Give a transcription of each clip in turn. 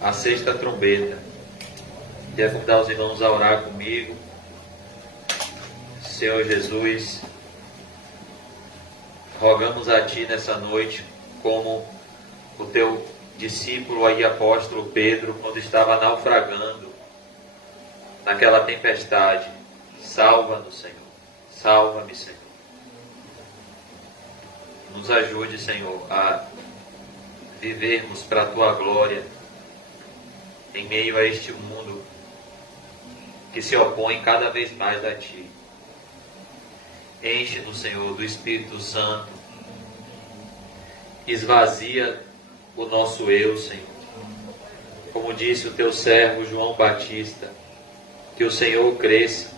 a sexta trombeta. Quero convidar os irmãos a orar comigo. Senhor Jesus, rogamos a Ti nessa noite, como o Teu discípulo aí, apóstolo Pedro, quando estava naufragando naquela tempestade. Salva-nos, Senhor. Salva-me, Senhor. Nos ajude, Senhor, a vivermos para a Tua glória em meio a este mundo que se opõe cada vez mais a Ti. Enche-nos, Senhor, do Espírito Santo. Esvazia o nosso eu, Senhor. Como disse o Teu servo João Batista, que o Senhor cresça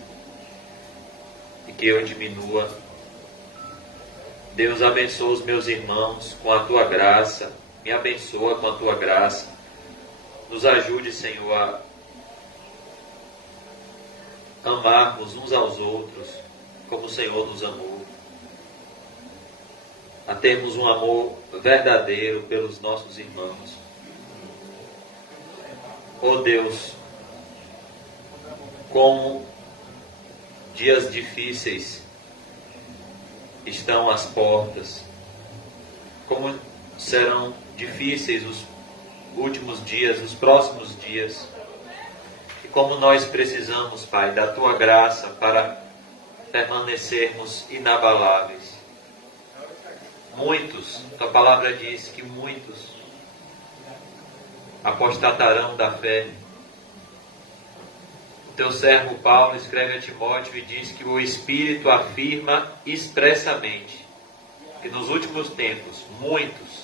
e que eu diminua. Deus, abençoa os meus irmãos com a Tua graça. Me abençoa com a Tua graça. Nos ajude, Senhor, a amarmos uns aos outros como o Senhor nos amou. A termos um amor verdadeiro pelos nossos irmãos. Oh Deus, como dias difíceis estão às portas, como serão difíceis os últimos dias, os próximos dias, e como nós precisamos, Pai, da Tua graça para permanecermos inabaláveis. Muitos, Tua palavra diz que muitos apostatarão da fé. O Teu servo Paulo escreve a Timóteo e diz que o Espírito afirma expressamente que nos últimos tempos muitos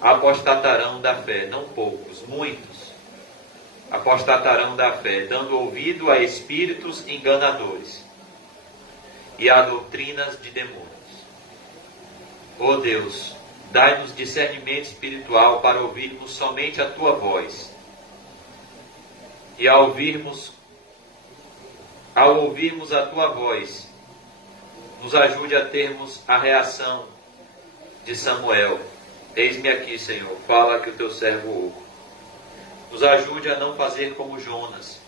apostatarão da fé, não poucos, muitos apostatarão da fé, dando ouvido a espíritos enganadores e a doutrinas de demônios. Oh Deus, dai-nos discernimento espiritual para ouvirmos somente a Tua voz. E ao ouvirmos a Tua voz, nos ajude a termos a reação de Samuel. Eis-me aqui, Senhor, fala que o Teu servo ouve. Nos ajude a não fazer como Jonas,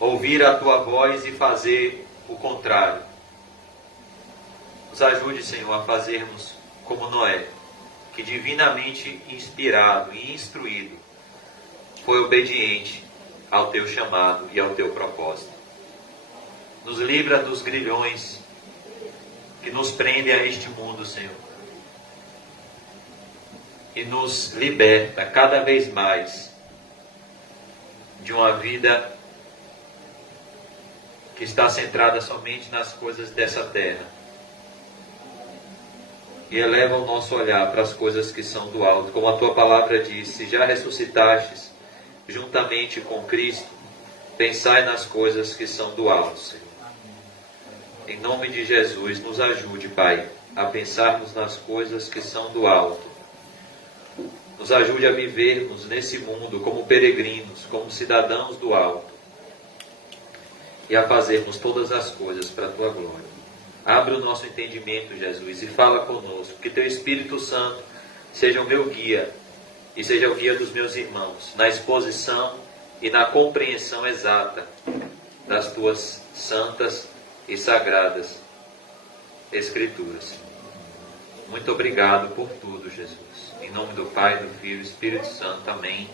ouvir a Tua voz e fazer o contrário. Nos ajude, Senhor, a fazermos como Noé, que divinamente inspirado e instruído, foi obediente ao Teu chamado e ao Teu propósito. Nos livra dos grilhões que nos prendem a este mundo, Senhor. E nos liberta cada vez mais de uma vida que está centrada somente nas coisas dessa terra. E eleva o nosso olhar para as coisas que são do alto. Como a Tua palavra diz, se já ressuscitastes juntamente com Cristo, pensai nas coisas que são do alto, Senhor. Em nome de Jesus, nos ajude, Pai, a pensarmos nas coisas que são do alto. Nos ajude a vivermos nesse mundo como peregrinos, como cidadãos do alto. E a fazermos todas as coisas para a Tua glória. Abre o nosso entendimento, Jesus, e fala conosco. Que Teu Espírito Santo seja o meu guia e seja o guia dos meus irmãos na exposição e na compreensão exata das Tuas santas e sagradas Escrituras. Muito obrigado por tudo, Jesus. Em nome do Pai, do Filho e do Espírito Santo. Amém.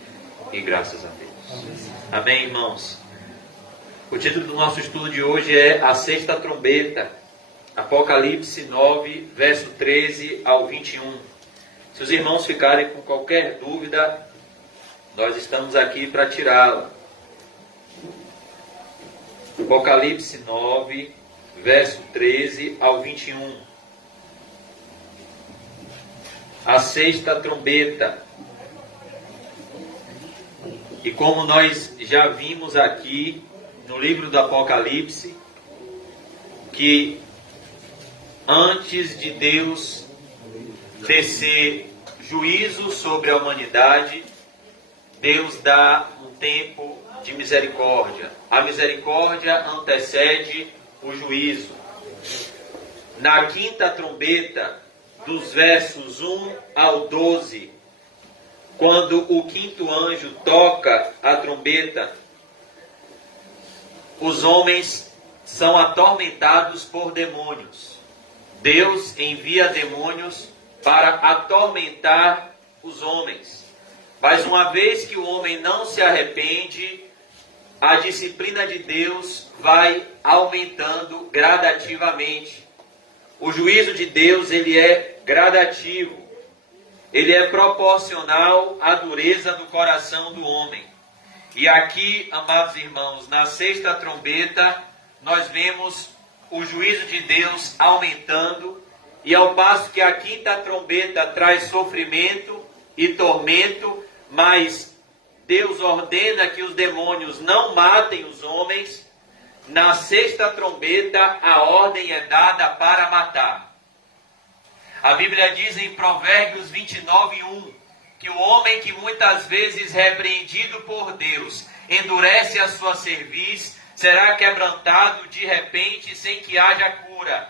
E graças a Deus. Amém, irmãos. O título do nosso estudo de hoje é A Sexta Trombeta. Apocalipse 9, verso 13 ao 21. Se os irmãos ficarem com qualquer dúvida, nós estamos aqui para tirá-la. Apocalipse 9, verso 13 ao 21. A sexta trombeta. E como nós já vimos aqui no livro do Apocalipse, que antes de Deus tecer juízo sobre a humanidade, Deus dá um tempo de misericórdia. A misericórdia antecede o juízo. Na quinta trombeta, dos versos 1 ao 12, quando o quinto anjo toca a trombeta, os homens são atormentados por demônios. Deus envia demônios para atormentar os homens. Mas uma vez que o homem não se arrepende, a disciplina de Deus vai aumentando gradativamente. O juízo de Deus, ele é gradativo. Ele é proporcional à dureza do coração do homem. E aqui, amados irmãos, na sexta trombeta, nós vemos o juízo de Deus aumentando, e ao passo que a quinta trombeta traz sofrimento e tormento, mas Deus ordena que os demônios não matem os homens, na sexta trombeta a ordem é dada para matar. A Bíblia diz em Provérbios 29:1, que o homem que muitas vezes repreendido por Deus endurece a sua cerviz, será quebrantado de repente sem que haja cura.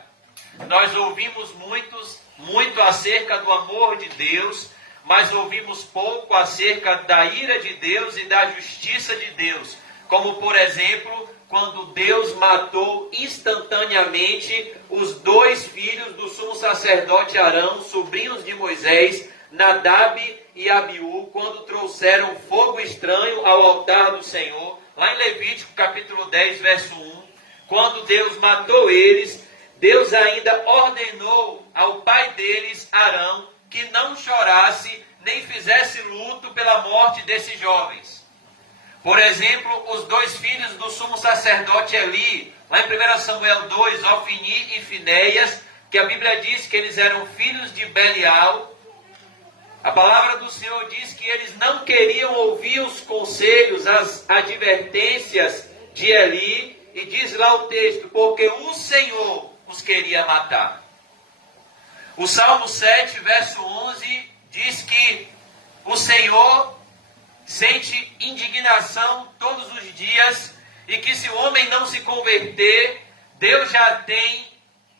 Nós ouvimos muito acerca do amor de Deus, mas ouvimos pouco acerca da ira de Deus e da justiça de Deus. Como, por exemplo, quando Deus matou instantaneamente os 2 filhos do sumo sacerdote Arão, sobrinhos de Moisés, Nadab e Abiú, quando trouxeram fogo estranho ao altar do Senhor, lá em Levítico capítulo 10, verso 1, quando Deus matou eles, Deus ainda ordenou ao pai deles, Arão, que não chorasse nem fizesse luto pela morte desses jovens. Por exemplo, os 2 filhos do sumo sacerdote Eli, lá em 1 Samuel 2, Ofni e Finéias, que a Bíblia diz que eles eram filhos de Belial. A palavra do Senhor diz que eles não queriam ouvir os conselhos, as advertências de Eli, e diz lá o texto, porque o Senhor os queria matar. O Salmo 7, verso 11, diz que o Senhor sente indignação todos os dias, e que se o homem não se converter, Deus já tem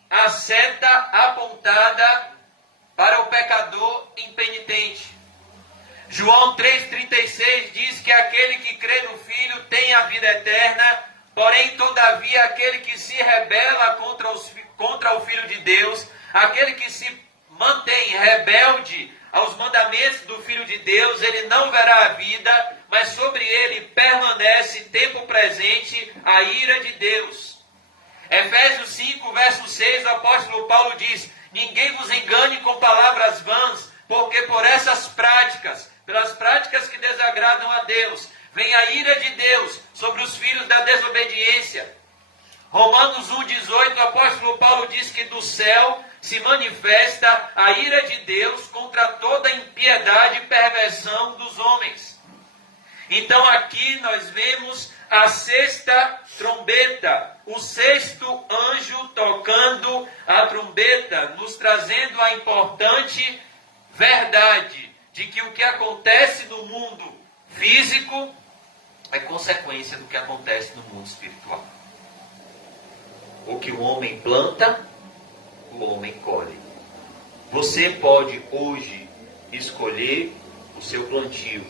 a seta apontada para o pecador impenitente. João 3,36 diz que aquele que crê no Filho tem a vida eterna, porém, todavia, aquele que se rebela contra o Filho de Deus, aquele que se mantém rebelde aos mandamentos do Filho de Deus, ele não verá a vida, mas sobre ele permanece tempo presente a ira de Deus. Efésios 5, verso 6, o apóstolo Paulo diz: ninguém vos engane com palavras vãs, porque por essas práticas, pelas práticas que desagradam a Deus, vem a ira de Deus sobre os filhos da desobediência. Romanos 1,18, o apóstolo Paulo diz que do céu se manifesta a ira de Deus contra toda a impiedade e perversão dos homens. Então aqui nós vemos a sexta trombeta, o sexto anjo tocando a trombeta, nos trazendo a importante verdade de que o que acontece no mundo físico é consequência do que acontece no mundo espiritual. O que o homem planta, o homem colhe. Você pode hoje escolher o seu plantio,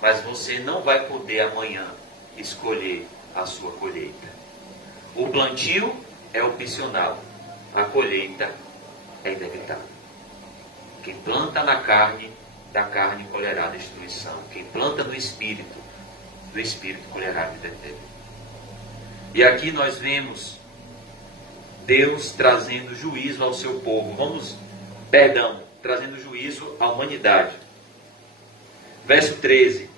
mas você não vai poder amanhã escolher a sua colheita. O plantio é opcional, a colheita é inevitável. Quem planta na carne, da carne colherá destruição. Quem planta no espírito, do espírito colherá vida eterna. E aqui nós vemos Deus trazendo juízo ao seu povo. Trazendo juízo à humanidade. Verso 13.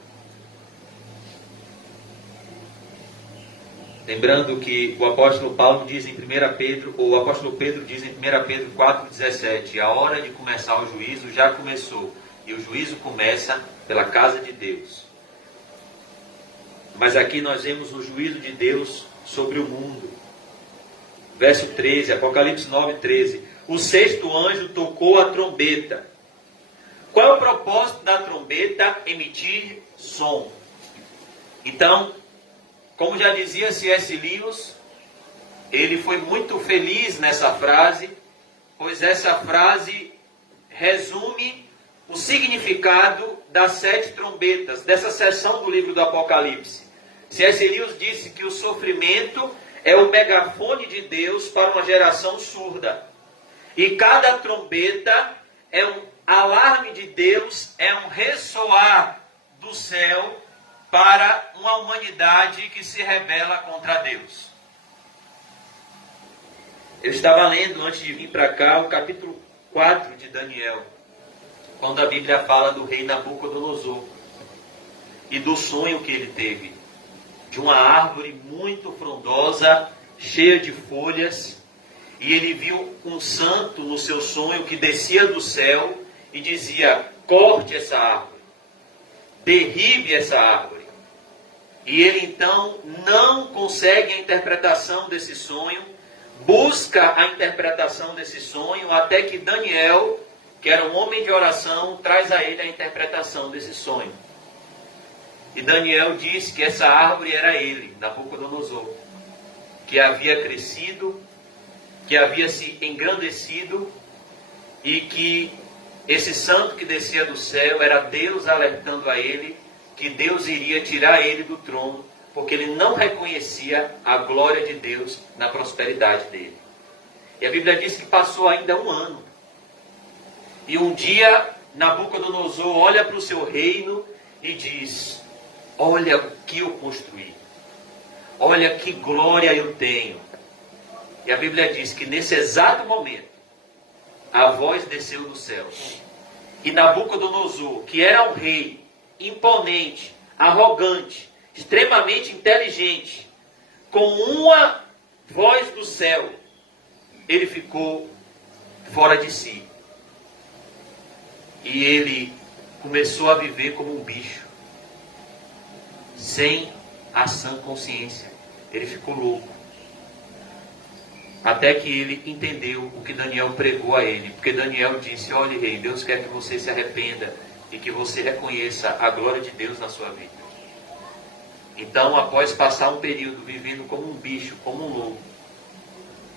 Lembrando que o apóstolo Paulo diz em 1 Pedro, ou o apóstolo Pedro diz em 1 Pedro 4,17, a hora de começar o juízo já começou. E o juízo começa pela casa de Deus. Mas aqui nós vemos o juízo de Deus sobre o mundo. Verso 13, Apocalipse 9:13. O sexto anjo tocou a trombeta. Qual é o propósito da trombeta? Emitir som. Então, como já dizia C.S. Lewis, ele foi muito feliz nessa frase, pois essa frase resume o significado das 7 trombetas, dessa seção do livro do Apocalipse. C.S. Lewis disse que o sofrimento é o megafone de Deus para uma geração surda. E cada trombeta é um alarme de Deus, é um ressoar do céu para uma humanidade que se rebela contra Deus. Eu estava lendo, antes de vir para cá, o capítulo 4 de Daniel, quando a Bíblia fala do rei Nabucodonosor e do sonho que ele teve, de uma árvore muito frondosa, cheia de folhas, e ele viu um santo no seu sonho que descia do céu e dizia: corte essa árvore, derribe essa árvore. E ele então não consegue a interpretação desse sonho, busca a interpretação desse sonho, até que Daniel, que era um homem de oração, traz a ele a interpretação desse sonho. E Daniel diz que essa árvore era ele, Nabucodonosor, que havia crescido, que havia se engrandecido, e que esse santo que descia do céu era Deus alertando a ele que Deus iria tirar ele do trono, porque ele não reconhecia a glória de Deus na prosperidade dele. E a Bíblia diz que passou ainda um ano. E um dia Nabucodonosor olha para o seu reino e diz: olha o que eu construí, olha que glória eu tenho. E a Bíblia diz que nesse exato momento a voz desceu do céu, e Nabucodonosor, que era um rei imponente, arrogante, extremamente inteligente, com uma voz do céu, ele ficou fora de si. E ele começou a viver como um bicho, sem a sã consciência. Ele ficou louco. Até que ele entendeu o que Daniel pregou a ele. Porque Daniel disse: olhe, rei, Deus quer que você se arrependa e que você reconheça a glória de Deus na sua vida. Então, após passar um período vivendo como um bicho, como um louco,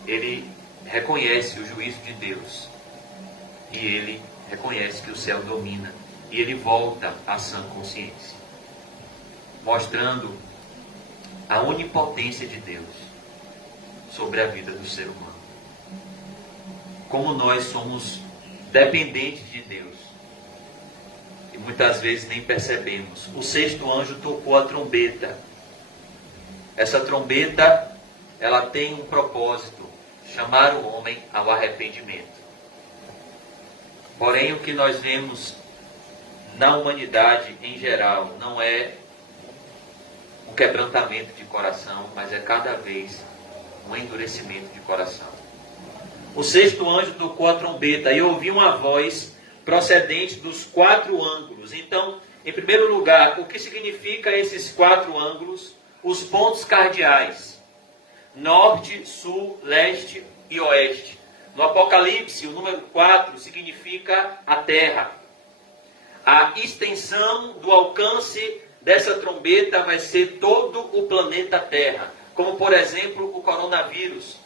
ele reconhece o juízo de Deus. E ele reconhece que o céu domina. E ele volta à sã consciência, mostrando a onipotência de Deus sobre a vida do ser humano. Como nós somos dependentes de Deus e muitas vezes nem percebemos. O 6º anjo tocou a trombeta. Essa trombeta, ela tem um propósito: chamar o homem ao arrependimento. Porém, o que nós vemos na humanidade em geral não é um quebrantamento de coração, mas é cada vez um endurecimento de coração. O 6º anjo tocou a trombeta e ouvi uma voz procedente dos 4 ângulos. Então, em primeiro lugar, o que significa esses 4 ângulos? Os pontos cardeais: norte, sul, leste e oeste. No Apocalipse, o número 4 significa a terra. A extensão do alcance dessa trombeta vai ser todo o planeta Terra. Como, por exemplo, o coronavírus.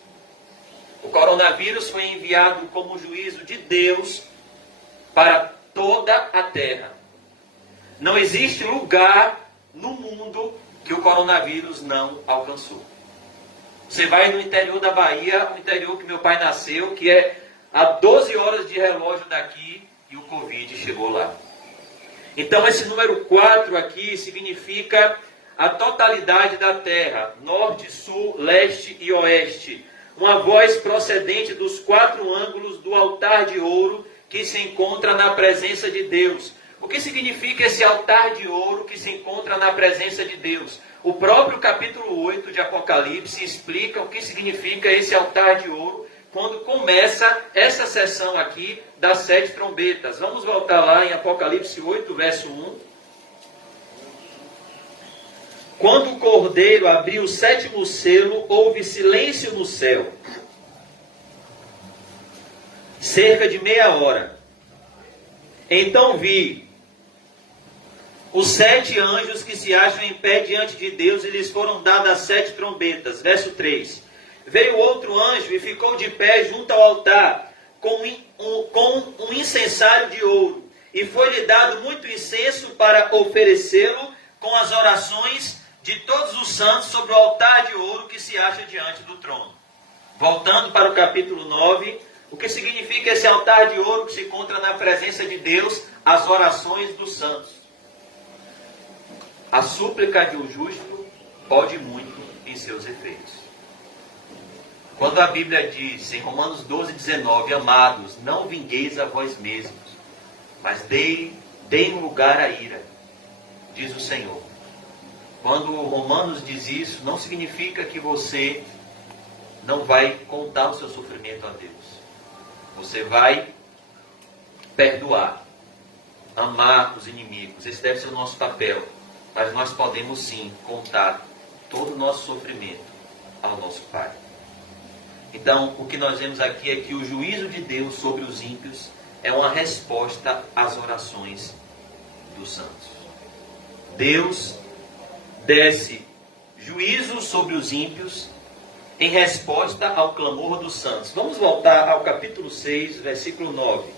O coronavírus foi enviado como juízo de Deus para toda a Terra. Não existe lugar no mundo que o coronavírus não alcançou. Você vai no interior da Bahia, o interior que meu pai nasceu, que é a 12 horas de relógio daqui, e o Covid chegou lá. Então esse número 4 aqui significa a totalidade da terra: norte, sul, leste e oeste. Uma voz procedente dos 4 ângulos do altar de ouro que se encontra na presença de Deus. O que significa esse altar de ouro que se encontra na presença de Deus? O próprio capítulo 8 de Apocalipse explica o que significa esse altar de ouro quando começa essa sessão aqui das 7 trombetas. Vamos voltar lá em Apocalipse 8, verso 1. Quando o cordeiro abriu o 7º selo, houve silêncio no céu, cerca de meia hora. Então vi os 7 anjos que se acham em pé diante de Deus, e lhes foram dadas 7 trombetas. Verso 3. Veio outro anjo e ficou de pé junto ao altar, com um incensário de ouro, e foi-lhe dado muito incenso para oferecê-lo com as orações de todos os santos sobre o altar de ouro que se acha diante do trono. Voltando para o capítulo 9, o que significa esse altar de ouro que se encontra na presença de Deus, as orações dos santos. A súplica de um justo pode muito em seus efeitos. Quando a Bíblia diz em Romanos 12, 19, amados, não vingueis a vós mesmos, mas deem lugar à ira, diz o Senhor. Quando Romanos diz isso, não significa que você não vai contar o seu sofrimento a Deus. Você vai perdoar, amar os inimigos. Esse deve ser o nosso papel. Mas nós podemos sim contar todo o nosso sofrimento ao nosso Pai. Então, o que nós vemos aqui é que o juízo de Deus sobre os ímpios é uma resposta às orações dos santos. Deus desce juízo sobre os ímpios em resposta ao clamor dos santos. Vamos voltar ao capítulo 6, versículo 9.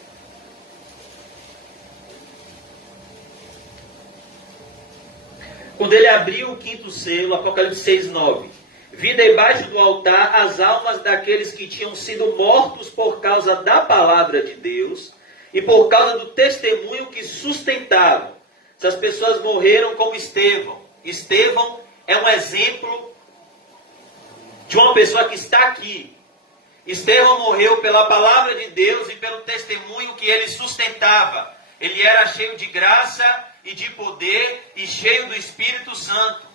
Quando ele abriu o quinto selo, Apocalipse 6, 9. Vi debaixo do altar as almas daqueles que tinham sido mortos por causa da palavra de Deus e por causa do testemunho que sustentavam. Essas pessoas morreram como Estevão. Estevão é um exemplo de uma pessoa que está aqui. Estevão morreu pela palavra de Deus e pelo testemunho que ele sustentava. Ele era cheio de graça e de poder e cheio do Espírito Santo.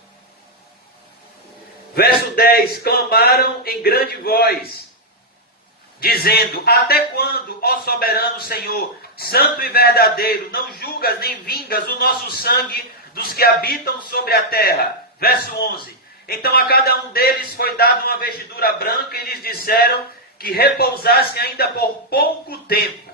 Verso 10, clamaram em grande voz, dizendo, até quando, ó soberano Senhor, santo e verdadeiro, não julgas nem vingas o nosso sangue dos que habitam sobre a terra? Verso 11, então a cada um deles foi dada uma vestidura branca e lhes disseram que repousassem ainda por pouco tempo,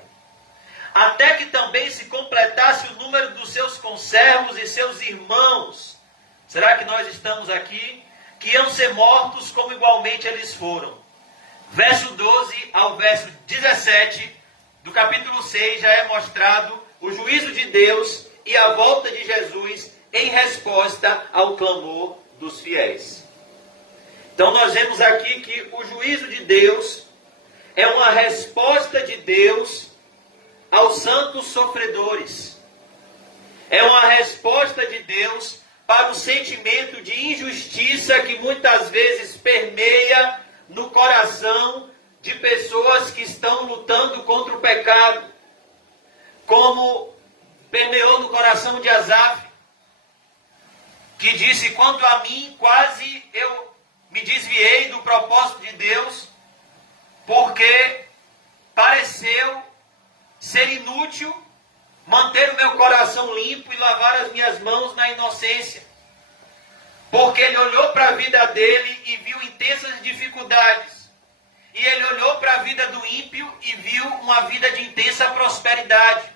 até que também se completasse o número dos seus conservos e seus irmãos. Será que nós estamos aqui? Que iam ser mortos como igualmente eles foram. Verso 12 ao verso 17 do capítulo 6 já é mostrado o juízo de Deus e a volta de Jesus em resposta ao clamor dos fiéis. Então nós vemos aqui que o juízo de Deus é uma resposta de Deus aos santos sofredores. É uma resposta de Deus para o sentimento de injustiça que muitas vezes permeia no coração de pessoas que estão lutando contra o pecado. Como permeou no coração de Asaf, que disse, quanto a mim, quase eu me desviei do propósito de Deus, porque pareceu ser inútil manter o meu coração limpo e lavar as minhas mãos na inocência. Porque ele olhou para a vida dele e viu intensas dificuldades. E ele olhou para a vida do ímpio e viu uma vida de intensa prosperidade.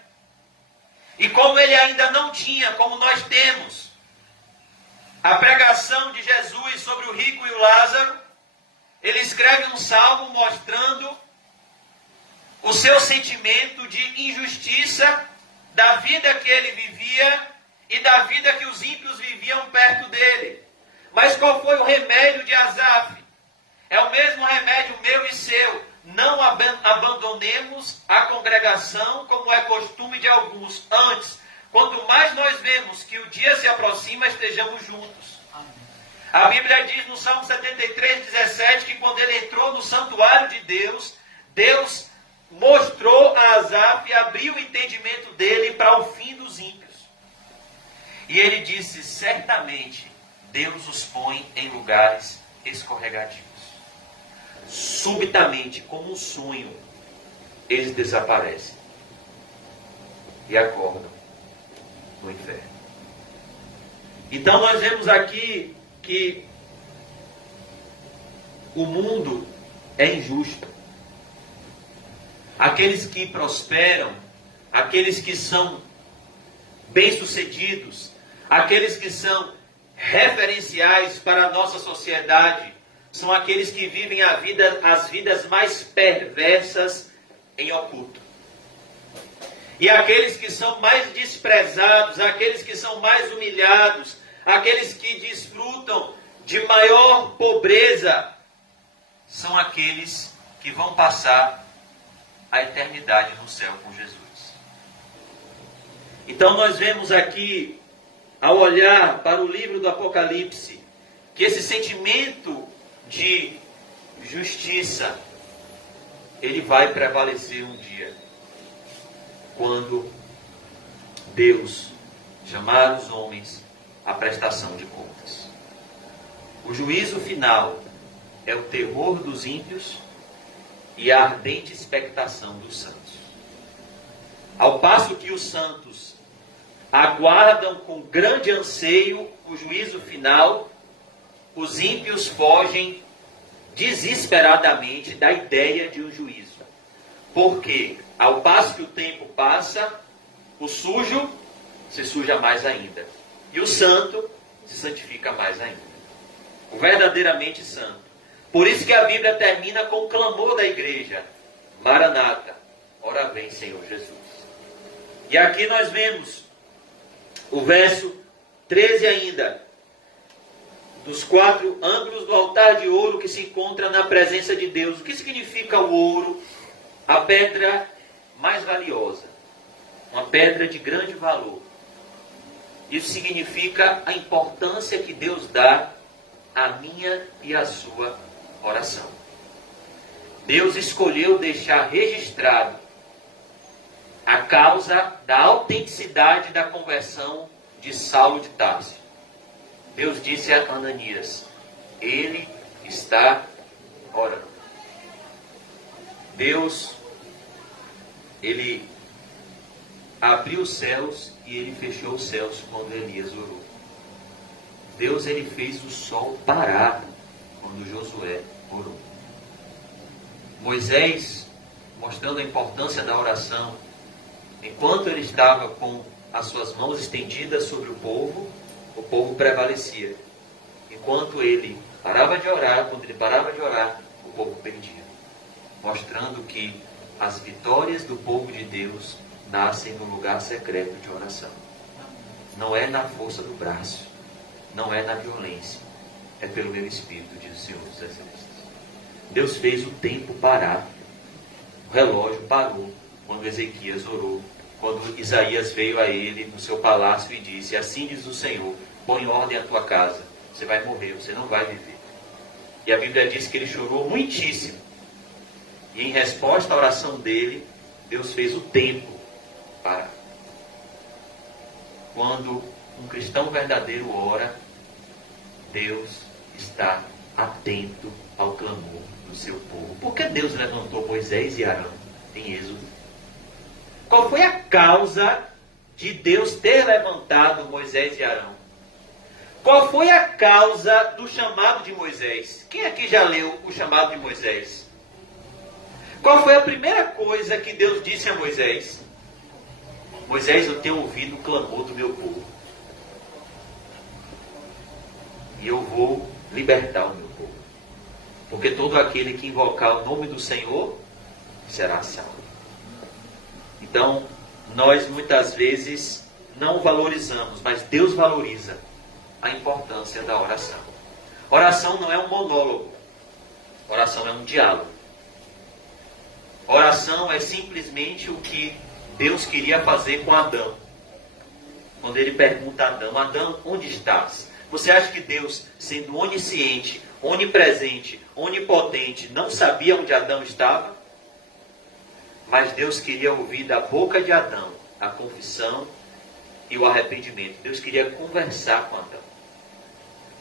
E como ele ainda não tinha, como nós temos, a pregação de Jesus sobre o rico e o Lázaro, ele escreve um salmo mostrando o seu sentimento de injustiça da vida que ele vivia e da vida que os ímpios viviam perto dele. Mas qual foi o remédio de Asaf? É o mesmo remédio meu e seu. Não abandonemos a congregação como é costume de alguns. Antes, quanto mais nós vemos que o dia se aproxima, estejamos juntos. A Bíblia diz no Salmo 73, 17, que quando ele entrou no santuário de Deus, Deus mostrou a Asaf e abriu o entendimento dele para o fim dos ímpios. E ele disse, certamente, Deus os põe em lugares escorregadios. Subitamente, como um sonho, eles desaparecem e acordam no inferno. Então nós vemos aqui que o mundo é injusto. Aqueles que prosperam, aqueles que são bem-sucedidos, aqueles que são referenciais para a nossa sociedade, são aqueles que vivem as vidas mais perversas em oculto. E aqueles que são mais desprezados, aqueles que são mais humilhados, aqueles que desfrutam de maior pobreza, são aqueles que vão passar a eternidade no céu com Jesus. Então nós vemos aqui, ao olhar para o livro do Apocalipse, que esse sentimento de justiça, ele vai prevalecer um dia, quando Deus chamar os homens à prestação de contas. O juízo final é o terror dos ímpios e a ardente expectação dos santos. Ao passo que os santos aguardam com grande anseio o juízo final, os ímpios fogem desesperadamente da ideia de um juízo. Porque, ao passo que o tempo passa, o sujo se suja mais ainda. E o santo se santifica mais ainda. O verdadeiramente santo. Por isso que a Bíblia termina com o clamor da igreja: Maranata, ora vem, Senhor Jesus. E aqui nós vemos o verso 13 ainda, dos 4 ângulos do altar de ouro que se encontra na presença de Deus. O que significa o ouro? A pedra mais valiosa, uma pedra de grande valor. Isso significa a importância que Deus dá à minha e à sua oração. Deus escolheu deixar registrado a causa da autenticidade da conversão de Saulo de Tarso. Deus disse a Ananias: ele está orando. Deus, ele abriu os céus e ele fechou os céus quando Elias orou. Deus, ele fez o sol parar quando Josué orou. Moisés, mostrando a importância da oração, enquanto ele estava com as suas mãos estendidas sobre o povo prevalecia. Enquanto ele parava de orar, quando ele parava de orar, o povo perdia. Mostrando que as vitórias do povo de Deus nascem no lugar secreto de oração. Não é na força do braço, não é na violência, é pelo meu Espírito, diz o Senhor dos Exércitos. Deus fez o tempo parar. O relógio parou quando Ezequias orou, quando Isaías veio a ele no seu palácio e disse: assim diz o Senhor, põe em ordem a tua casa, você vai morrer, você não vai viver. E a Bíblia diz que ele chorou muitíssimo. E em resposta à oração dele, Deus fez o tempo parar. Quando um cristão verdadeiro ora, Deus está atento ao clamor do seu povo. Por que Deus levantou Moisés e Arão em Êxodo? Qual foi a causa de Deus ter levantado Moisés e Arão? Qual foi a causa do chamado de Moisés? Quem aqui já leu o chamado de Moisés? Qual foi a primeira coisa que Deus disse a Moisés? Moisés, eu tenho ouvido o clamor do meu povo. E eu vou libertar o meu povo. Porque todo aquele que invocar o nome do Senhor será salvo. Então, nós muitas vezes não valorizamos, mas Deus valoriza a importância da oração. Oração não é um monólogo. Oração é um diálogo. Oração é simplesmente o que Deus queria fazer com Adão. Quando ele pergunta a Adão: Adão, onde estás? Você acha que Deus, sendo onisciente, onipresente, onipotente, não sabia onde Adão estava? Mas Deus queria ouvir da boca de Adão a confissão e o arrependimento. Deus queria conversar com Adão.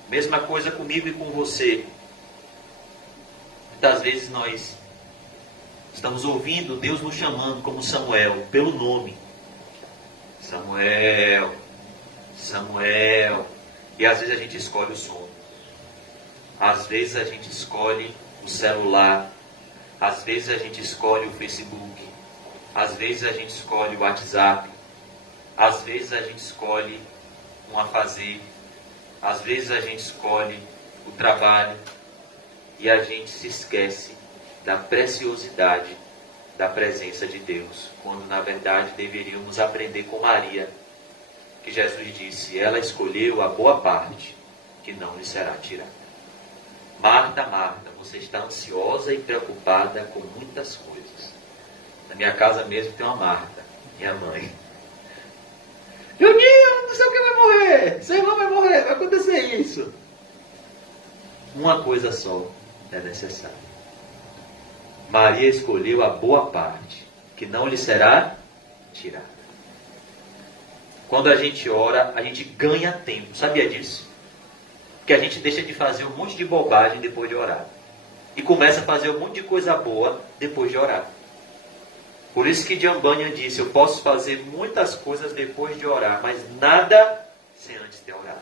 Mesma coisa comigo e com você. Muitas vezes nós estamos ouvindo Deus nos chamando como Samuel, pelo nome. Samuel, Samuel. E às vezes a gente escolhe o sono. Às vezes a gente escolhe o celular. Às vezes a gente escolhe o Facebook. Às vezes a gente escolhe o WhatsApp. Às vezes a gente escolhe um afazer. Às vezes a gente escolhe o trabalho. E a gente se esquece da preciosidade da presença de Deus, quando na verdade deveríamos aprender com Maria, que Jesus disse, ela escolheu a boa parte, que não lhe será tirada. Marta, Marta, você está ansiosa e preocupada com muitas coisas. Na minha casa mesmo tem uma Marta, minha mãe. Juninho, não sei o que vai morrer, seu irmão vai morrer, vai acontecer isso. Uma coisa só é necessária. Maria escolheu a boa parte, que não lhe será tirada. Quando a gente ora, a gente ganha tempo. Sabia disso? Porque a gente deixa de fazer um monte de bobagem depois de orar. E começa a fazer um monte de coisa boa depois de orar. Por isso que Jambanya disse, eu posso fazer muitas coisas depois de orar, mas nada sem antes ter orado.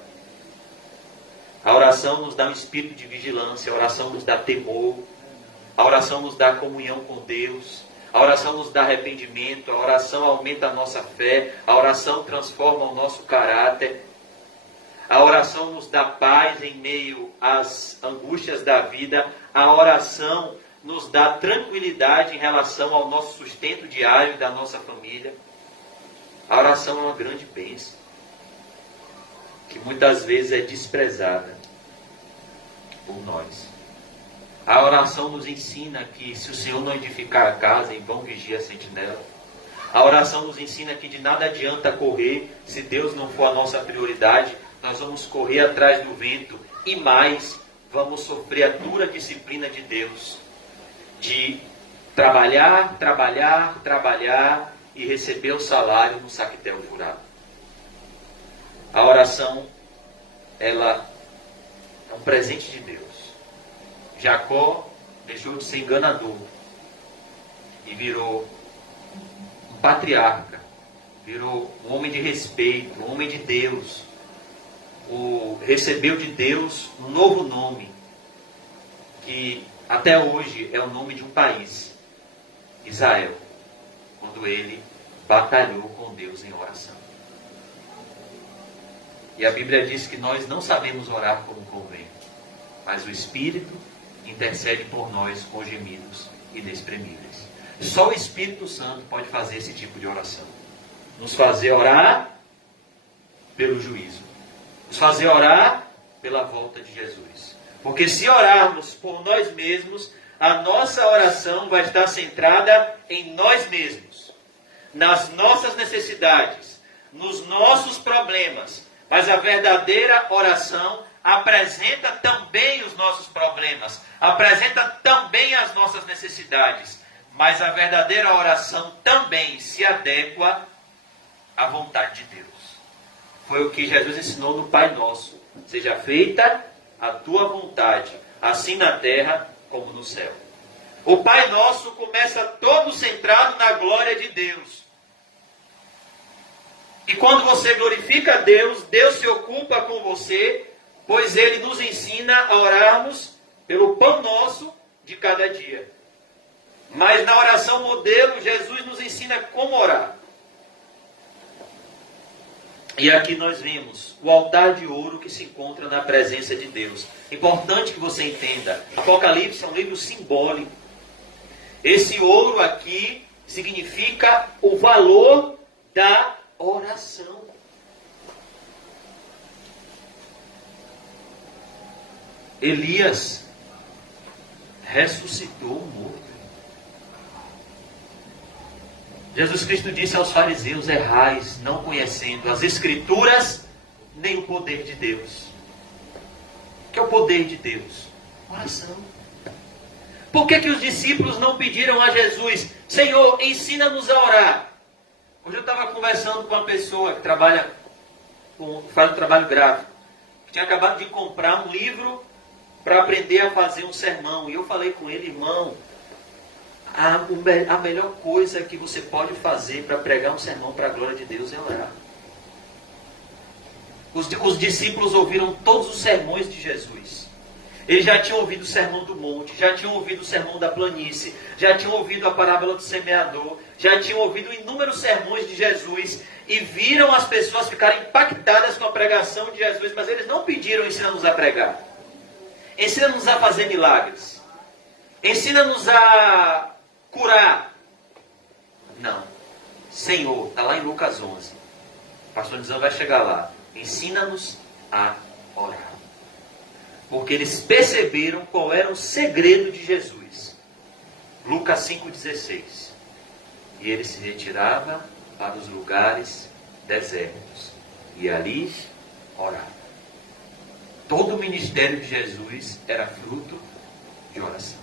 A oração nos dá um espírito de vigilância, a oração nos dá temor, a oração nos dá comunhão com Deus, a oração nos dá arrependimento, a oração aumenta a nossa fé, a oração transforma o nosso caráter, a oração nos dá paz em meio às angústias da vida, a oração nos dá tranquilidade em relação ao nosso sustento diário da nossa família. A oração é uma grande bênção, que muitas vezes é desprezada por nós. A oração nos ensina que se o Senhor não edificar a casa, em vão vigia a sentinela. A oração nos ensina que de nada adianta correr, se Deus não for a nossa prioridade, nós vamos correr atrás do vento e mais, vamos sofrer a dura disciplina de Deus, de trabalhar, trabalhar, trabalhar e receber o salário no saquetel furado. A oração, ela é um presente de Deus. Jacó deixou de ser enganador e virou um patriarca, virou um homem de respeito, um homem de Deus. Recebeu de Deus um novo nome, que até hoje é o nome de um país, Israel, quando ele batalhou com Deus em oração. E a Bíblia diz que nós não sabemos orar como convém, mas o Espírito intercede por nós com gemidos inexprimíveis. Só o Espírito Santo pode fazer esse tipo de oração. Nos fazer orar pelo juízo. Nos fazer orar pela volta de Jesus. Porque se orarmos por nós mesmos, a nossa oração vai estar centrada em nós mesmos. Nas nossas necessidades. Nos nossos problemas. Mas a verdadeira oração apresenta também os nossos problemas, apresenta também as nossas necessidades, mas a verdadeira oração também se adequa à vontade de Deus. Foi o que Jesus ensinou no Pai Nosso. Seja feita a tua vontade, assim na terra como no céu. O Pai Nosso começa todo centrado na glória de Deus. E quando você glorifica a Deus, Deus se ocupa com você, pois Ele nos ensina a orarmos pelo pão nosso de cada dia. Mas na oração modelo, Jesus nos ensina como orar. E aqui nós vemos o altar de ouro que se encontra na presença de Deus. Importante que você entenda, Apocalipse é um livro simbólico. Esse ouro aqui significa o valor da oração. Elias ressuscitou o morto. Jesus Cristo disse aos fariseus, errais, não conhecendo as Escrituras, nem o poder de Deus. O que é o poder de Deus? Oração. Por que os discípulos não pediram a Jesus, Senhor, ensina-nos a orar? Hoje eu estava conversando com uma pessoa que faz um trabalho gráfico, que tinha acabado de comprar um livro para aprender a fazer um sermão. E eu falei com ele, irmão, a melhor coisa que você pode fazer para pregar um sermão para a glória de Deus é orar. Os discípulos ouviram todos os sermões de Jesus. Eles já tinham ouvido o sermão do monte, já tinham ouvido o sermão da planície, já tinham ouvido a parábola do semeador, já tinham ouvido inúmeros sermões de Jesus e viram as pessoas ficarem impactadas com a pregação de Jesus, mas eles não pediram, ensina-nos a pregar. Ensina-nos a fazer milagres. Ensina-nos a curar. Não. Senhor, está lá em Lucas 11. O pastor Nizam vai chegar lá. Ensina-nos a orar. Porque eles perceberam qual era o segredo de Jesus. Lucas 5,16. E ele se retirava para os lugares desertos. E ali orava. Todo o ministério de Jesus era fruto de oração.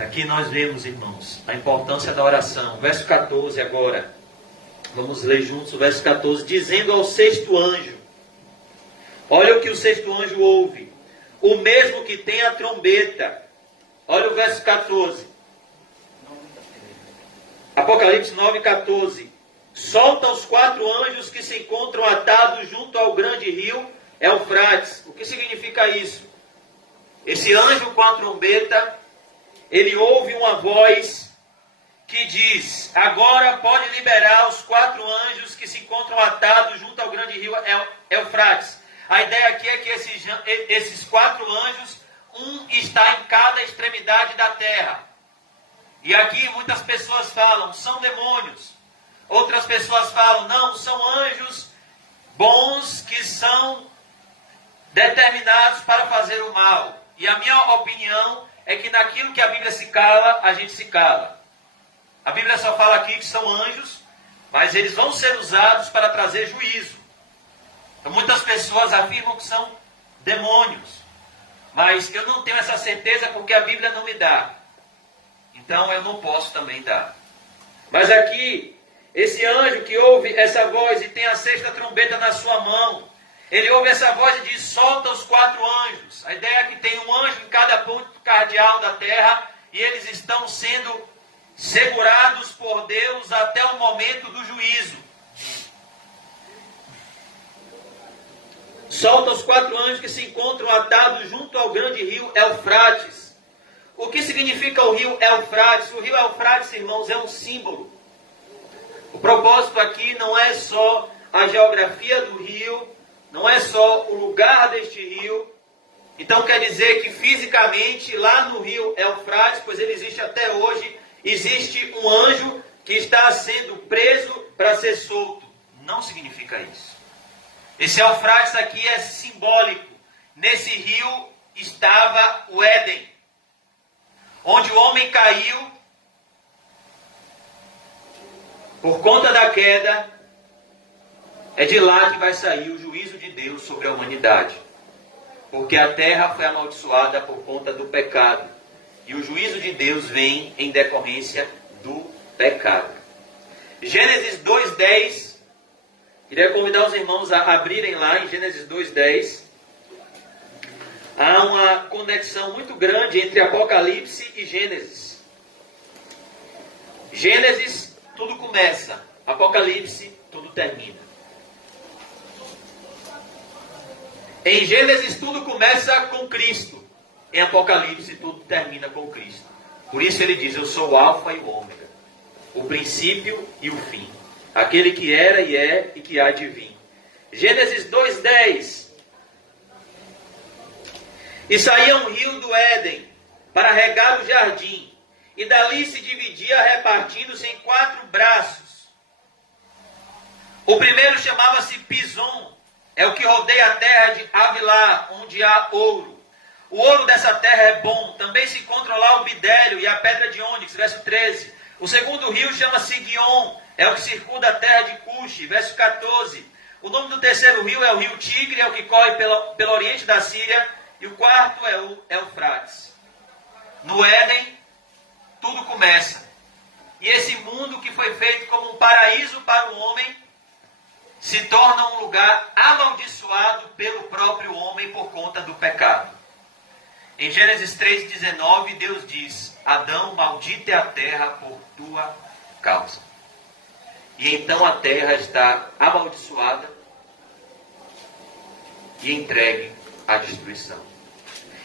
Aqui nós vemos, irmãos, a importância da oração. Verso 14 agora. Vamos ler juntos o verso 14. Dizendo ao sexto anjo. Olha o que o sexto anjo ouve. O mesmo que tem a trombeta. Olha o verso 14. Apocalipse 9,14. Solta os 4 anjos que se encontram atados junto ao grande rio Eufrates. O que significa isso? Esse anjo com a trombeta, ele ouve uma voz que diz: agora pode liberar os 4 anjos que se encontram atados junto ao grande rio Eufrates. A ideia aqui é que esses 4 anjos, um está em cada extremidade da terra. E aqui muitas pessoas falam, são demônios. Outras pessoas falam, não, são anjos bons que são determinados para fazer o mal. E a minha opinião é que naquilo que a Bíblia se cala, a gente se cala. A Bíblia só fala aqui que são anjos, mas eles vão ser usados para trazer juízo. Então muitas pessoas afirmam que são demônios. Mas eu não tenho essa certeza porque a Bíblia não me dá. Então eu não posso também dar. Mas aqui, esse anjo que ouve essa voz e tem a 6ª trombeta na sua mão, ele ouve essa voz e diz, solta os 4 anjos. A ideia é que tem um anjo em cada ponto cardeal da terra e eles estão sendo segurados por Deus até o momento do juízo. Solta os 4 anjos que se encontram atados junto ao grande rio Eufrates. O que significa o rio Eufrates? O rio Eufrates, irmãos, é um símbolo. O propósito aqui não é só a geografia do rio, não é só o lugar deste rio. Então quer dizer que fisicamente lá no rio Eufrates, pois ele existe até hoje, existe um anjo que está sendo preso para ser solto. Não significa isso. Esse Eufrates aqui é simbólico. Nesse rio estava o Éden, onde o homem caiu por conta da queda. É de lá que vai sair o juízo de Deus sobre a humanidade. Porque a terra foi amaldiçoada por conta do pecado. E o juízo de Deus vem em decorrência do pecado. Gênesis 2:10. Queria convidar os irmãos a abrirem lá em Gênesis 2:10. Há uma conexão muito grande entre Apocalipse e Gênesis. Gênesis, tudo começa. Apocalipse, tudo termina. Em Gênesis, tudo começa com Cristo. Em Apocalipse, tudo termina com Cristo. Por isso ele diz, eu sou o Alfa e o Ômega, o princípio e o fim. Aquele que era e é e que há de vir. Gênesis 2:10. E saía um rio do Éden para regar o jardim, e dali se dividia, repartindo-se em 4 braços. O primeiro chamava-se Pison, é o que rodeia a terra de Havilá, onde há ouro. O ouro dessa terra é bom, também se encontra lá o bidélio e a pedra de ônix, verso 13. O segundo rio chama-se Guion, é o que circunda a terra de Cuxi, verso 14. O nome do terceiro rio é o rio Tigre, é o que corre pelo oriente da Síria. E o quarto é o Eufrates. No Éden, tudo começa. E esse mundo que foi feito como um paraíso para o homem, se torna um lugar amaldiçoado pelo próprio homem por conta do pecado. Em Gênesis 3:19, Deus diz, Adão, maldita é a terra por tua causa. E então a terra está amaldiçoada e entregue à destruição.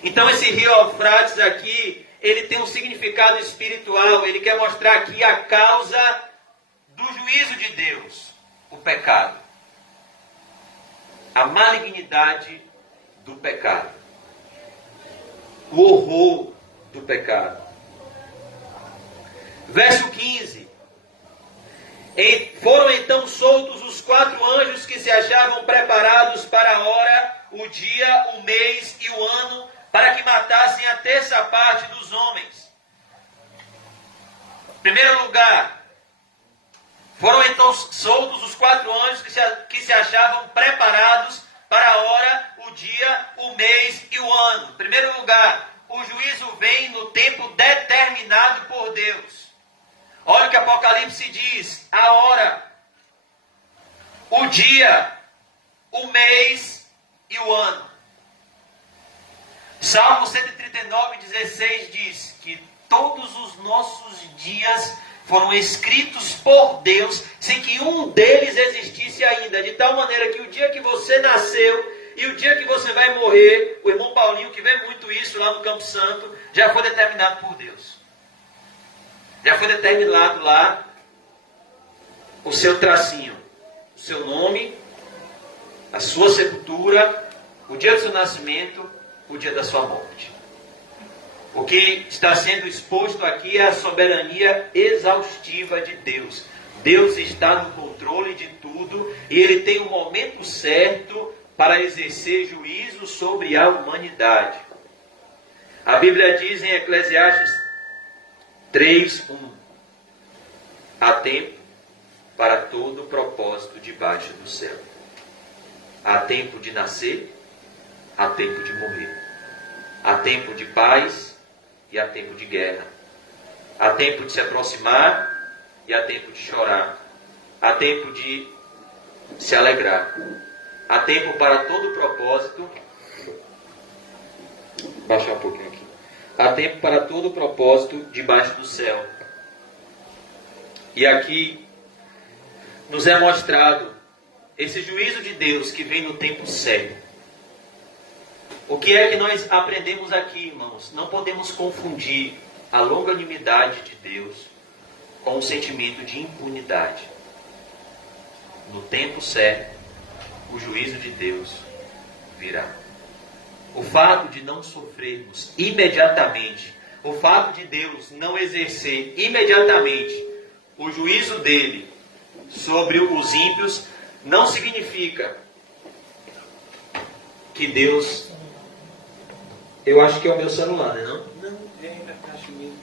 Então esse rio Eufrates aqui, ele tem um significado espiritual. Ele quer mostrar aqui a causa do juízo de Deus, o pecado. A malignidade do pecado. O horror do pecado. Verso 15. Foram então soltos os 4 anjos que se achavam preparados para a hora, o dia, o mês e o ano, para que matassem a terça parte dos homens. Em primeiro lugar, foram então soltos os 4 anjos que se achavam preparados para a hora, o dia, o mês e o ano. Em primeiro lugar, o juízo vem no tempo determinado por Deus. Olha o que Apocalipse diz: a hora, o dia, o mês e o ano. Salmo 139:16 diz que todos os nossos dias foram escritos por Deus, sem que um deles existisse ainda, de tal maneira que o dia que você nasceu e o dia que você vai morrer, o irmão Paulinho, que vê muito isso lá no Campo Santo, já foi determinado por Deus. Já foi determinado lá o seu tracinho, o seu nome, a sua sepultura, o dia do seu nascimento, o dia da sua morte. O que está sendo exposto aqui é a soberania exaustiva de Deus. Deus está no controle de tudo e Ele tem um momento certo para exercer juízo sobre a humanidade. A Bíblia diz em Eclesiastes 3:1: há tempo para todo propósito debaixo do céu. Há tempo de nascer, há tempo de morrer. Há tempo de paz e há tempo de guerra. Há tempo de se aproximar e há tempo de chorar. Há tempo de se alegrar. Há tempo para todo propósito. Vou baixar um pouquinho aqui. Há tempo para todo propósito debaixo do céu. E aqui nos é mostrado esse juízo de Deus que vem no tempo certo. O que é que nós aprendemos aqui, irmãos? Não podemos confundir a longanimidade de Deus com um sentimento de impunidade. No tempo certo, o juízo de Deus virá. O fato de não sofrermos imediatamente, o fato de Deus não exercer imediatamente o juízo dele sobre os ímpios, não significa que Deus... Eu acho que é o meu celular, né? Não, é na caixa mesmo.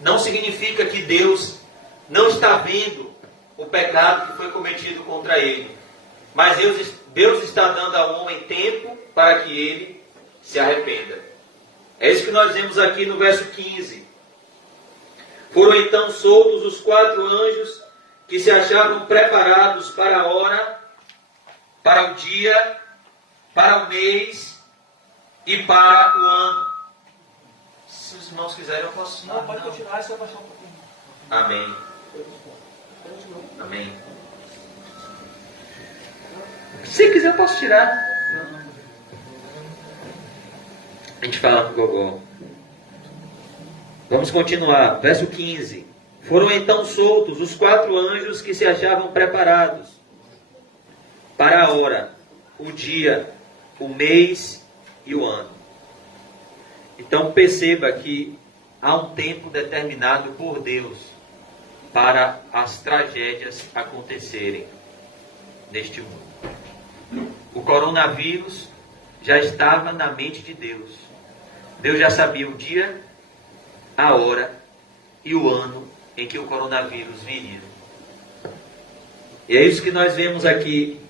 Não significa que Deus não está vendo o pecado que foi cometido contra ele. Mas Deus está dando ao homem tempo para que ele se arrependa. É isso que nós vemos aqui no verso 15. Foram então soltos os 4 anjos que se achavam preparados para a hora, para o dia, para o mês e para o ano. Se os irmãos quiserem, eu posso... Não, pode continuar, só baixar um pouquinho. Amém. Amém. Se quiser, eu posso tirar. A gente fala com o Gogó. Vamos continuar. Verso 15. Foram então soltos os 4 anjos que se achavam preparados para a hora, o dia, o mês e o ano. Então perceba que há um tempo determinado por Deus para as tragédias acontecerem neste mundo. O coronavírus já estava na mente de Deus. Deus já sabia o dia, a hora e o ano em que o coronavírus viria. E é isso que nós vemos aqui.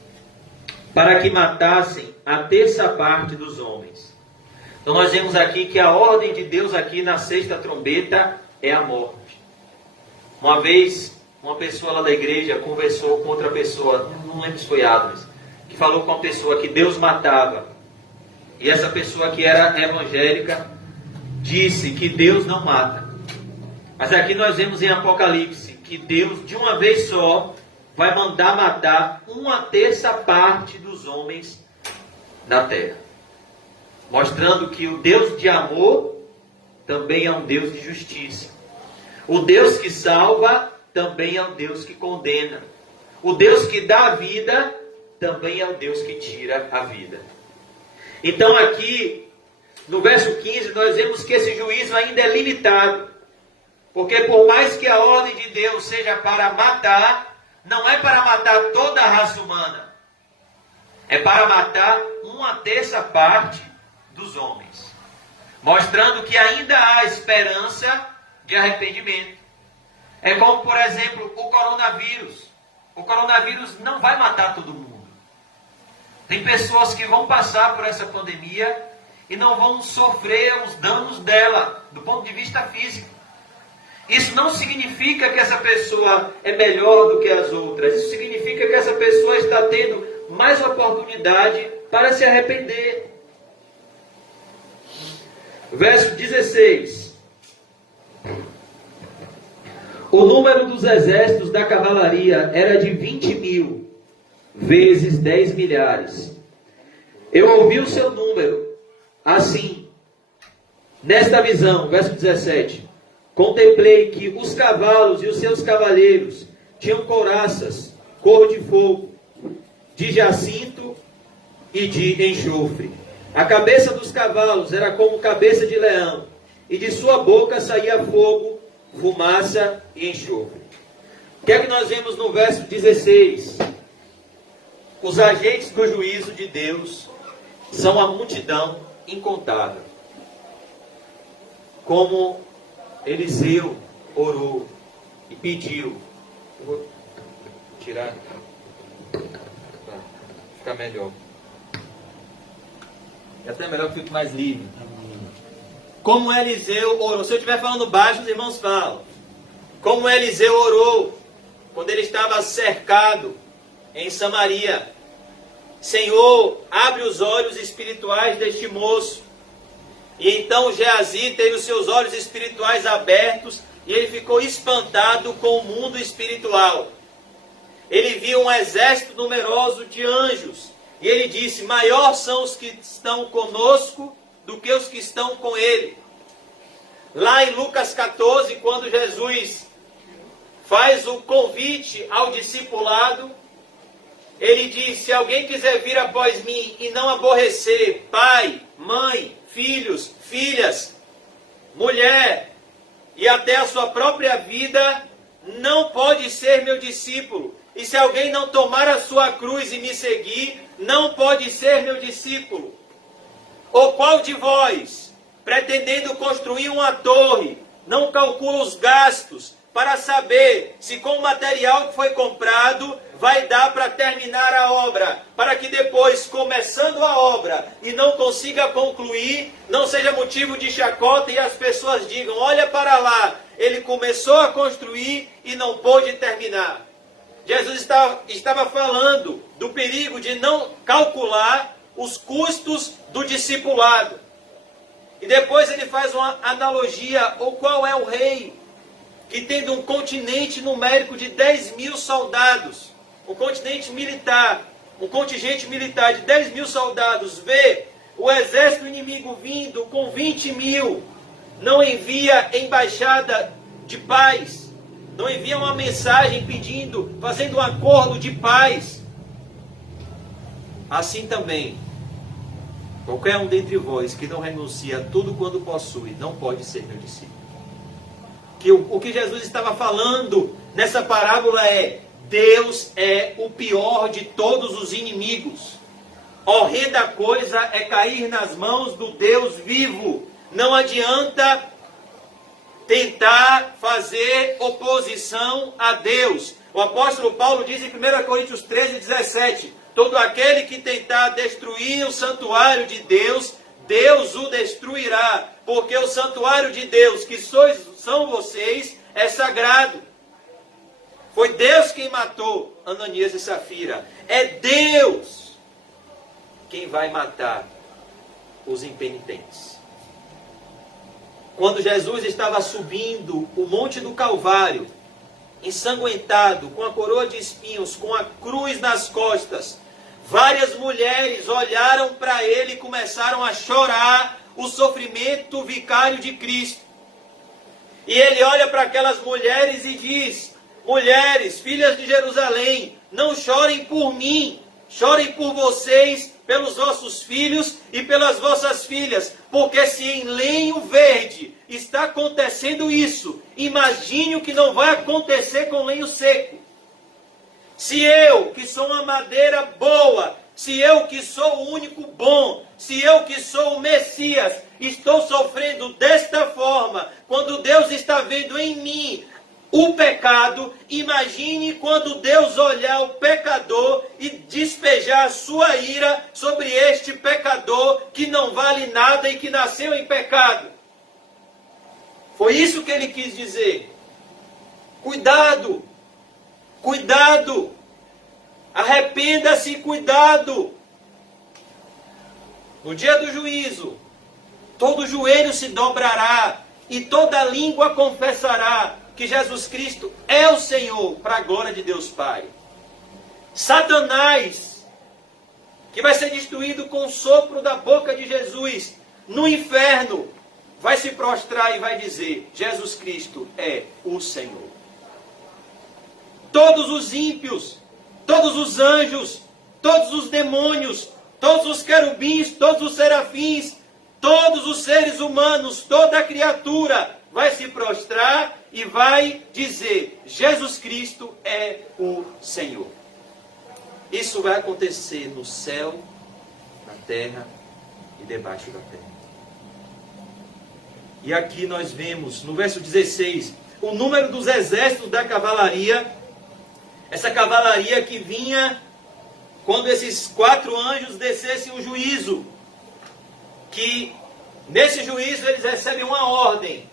Para que matassem a terça parte dos homens. Então nós vemos aqui que a ordem de Deus aqui na 6ª trombeta é a morte. Uma vez, uma pessoa lá da igreja conversou com outra pessoa, não lembro se foi Adams, que falou com uma pessoa que Deus matava. E essa pessoa que era evangélica disse que Deus não mata. Mas aqui nós vemos em Apocalipse que Deus, de uma vez só, vai mandar matar 1/3 parte dos homens da terra. Mostrando que o Deus de amor também é um Deus de justiça. O Deus que salva também é o Deus que condena. O Deus que dá a vida também é o Deus que tira a vida. Então aqui, no verso 15, nós vemos que esse juízo ainda é limitado. Porque por mais que a ordem de Deus seja para matar, não é para matar toda a raça humana. É para matar 1/3 dos homens. Mostrando que ainda há esperança de arrependimento. É como, por exemplo, o coronavírus. O coronavírus não vai matar todo mundo. Tem pessoas que vão passar por essa pandemia e não vão sofrer os danos dela, do ponto de vista físico. Isso não significa que essa pessoa é melhor do que as outras. Isso significa que essa pessoa está tendo mais oportunidade para se arrepender. Verso 16. O número dos exércitos da cavalaria era de 20.000, vezes 10 milhares. Eu ouvi o seu número, assim, nesta visão, verso 17. Contemplei que os cavalos e os seus cavaleiros tinham couraças, cor de fogo, de jacinto e de enxofre. A cabeça dos cavalos era como cabeça de leão, e de sua boca saía fogo, fumaça e enxofre. O que é que nós vemos no verso 16? Os agentes do juízo de Deus são a multidão incontável. Como Eliseu orou e pediu. Eu vou tirar para ficar melhor. É até melhor que fique mais livre. Como Eliseu orou. Se eu estiver falando baixo, os irmãos falam. Como Eliseu orou quando ele estava cercado em Samaria. Senhor, abre os olhos espirituais deste moço. E então Geazi teve os seus olhos espirituais abertos e ele ficou espantado com o mundo espiritual. Ele viu um exército numeroso de anjos. E ele disse, maior são os que estão conosco do que os que estão com ele. Lá em Lucas 14, quando Jesus faz o convite ao discipulado, ele diz, se alguém quiser vir após mim e não aborrecer pai, mãe, filhos, filhas, mulher e até a sua própria vida, não pode ser meu discípulo. E se alguém não tomar a sua cruz e me seguir, não pode ser meu discípulo. Ou qual de vós, pretendendo construir uma torre, não calcula os gastos para saber se com o material que foi comprado vai dar para terminar a obra, para que depois, começando a obra e não consiga concluir, não seja motivo de chacota e as pessoas digam, olha para lá, ele começou a construir e não pôde terminar. Jesus estava falando do perigo de não calcular os custos do discipulado. E depois ele faz uma analogia, ou qual é o rei que tendo um continente numérico de 10.000 soldados, um contingente militar de 10.000 soldados, vê o exército inimigo vindo com 20.000, não envia embaixada de paz, não envia uma mensagem pedindo, fazendo um acordo de paz. Assim também, qualquer um dentre vós que não renuncia a tudo quanto possui, não pode ser meu discípulo. O que Jesus estava falando nessa parábola é, Deus é o pior de todos os inimigos. Horrenda coisa é cair nas mãos do Deus vivo. Não adianta tentar fazer oposição a Deus. O apóstolo Paulo diz em 1 Coríntios 13:17, todo aquele que tentar destruir o santuário de Deus, Deus o destruirá, porque o santuário de Deus, que são vocês, é sagrado. Foi Deus quem matou Ananias e Safira. É Deus quem vai matar os impenitentes. Quando Jesus estava subindo o Monte do Calvário, ensanguentado, com a coroa de espinhos, com a cruz nas costas, várias mulheres olharam para ele e começaram a chorar o sofrimento vicário de Cristo. E ele olha para aquelas mulheres e diz, mulheres, filhas de Jerusalém, não chorem por mim, chorem por vocês pelos vossos filhos e pelas vossas filhas. Porque se em lenho verde está acontecendo isso, imagine o que não vai acontecer com lenho seco. Se eu, que sou uma madeira boa, se eu que sou o único bom, se eu que sou o Messias, estou sofrendo desta forma, quando Deus está vendo em mim o pecado, imagine quando Deus olhar o pecador e despejar a sua ira sobre este pecador que não vale nada e que nasceu em pecado. Foi isso que ele quis dizer. Cuidado! Cuidado! Arrependa-se, cuidado! No dia do juízo, todo joelho se dobrará e toda língua confessará que Jesus Cristo é o Senhor, para a glória de Deus Pai. Satanás, que vai ser destruído com o sopro da boca de Jesus, no inferno, vai se prostrar e vai dizer: Jesus Cristo é o Senhor. Todos os ímpios, todos os anjos, todos os demônios, todos os querubins, todos os serafins, todos os seres humanos, toda a criatura vai se prostrar e vai dizer: Jesus Cristo é o Senhor. Isso vai acontecer no céu, na terra e debaixo da terra. E aqui nós vemos, no verso 16, o número dos exércitos da cavalaria. Essa cavalaria que vinha quando esses 4 anjos descessem o juízo. Que nesse juízo eles recebem uma ordem: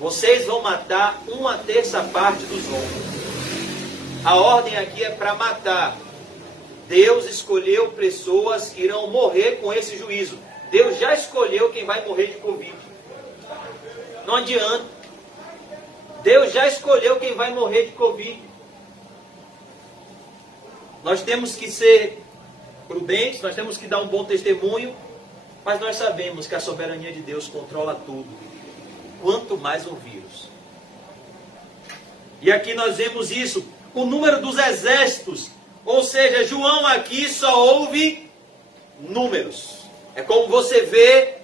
vocês vão matar 1/3 dos homens. A ordem aqui é para matar. Deus escolheu pessoas que irão morrer com esse juízo. Deus já escolheu quem vai morrer de Covid. Não adianta. Deus já escolheu quem vai morrer de Covid. Nós temos que ser prudentes, nós temos que dar um bom testemunho, mas nós sabemos que a soberania de Deus controla tudo. Quanto mais o vírus. E aqui nós vemos isso. O número dos exércitos. Ou seja, João aqui só ouve números. É como você vê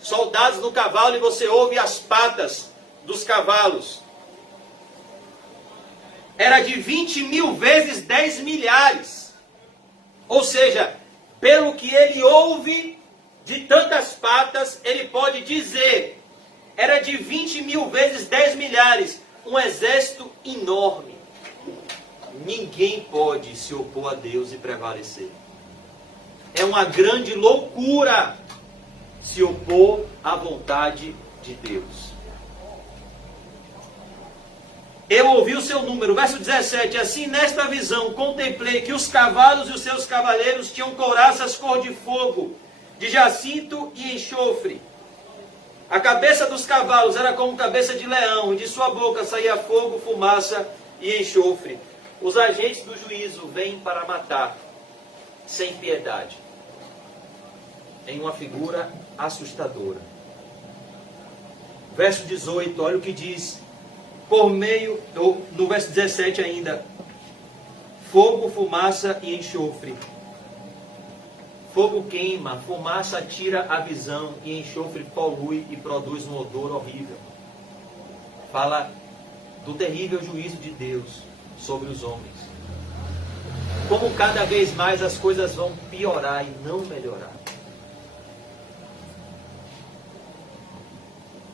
soldados no cavalo e você ouve as patas dos cavalos. Era de 20 mil vezes 10 milhares. Ou seja, pelo que ele ouve de tantas patas, ele pode dizer: era de 20 mil vezes 10 milhares. Um exército enorme. Ninguém pode se opor a Deus e prevalecer. É uma grande loucura se opor à vontade de Deus. Eu ouvi o seu número. Verso 17. Assim, nesta visão, contemplei que os cavalos e os seus cavaleiros tinham couraças cor de fogo, de jacinto e enxofre. A cabeça dos cavalos era como cabeça de leão, e de sua boca saía fogo, fumaça e enxofre. Os agentes do juízo vêm para matar, sem piedade, em uma figura assustadora. Verso 18, olha o que diz. Por meio, no verso 17 ainda, fogo, fumaça e enxofre. Fogo queima, fumaça tira a visão e enxofre polui e produz um odor horrível. Fala do terrível juízo de Deus sobre os homens. Como cada vez mais as coisas vão piorar e não melhorar.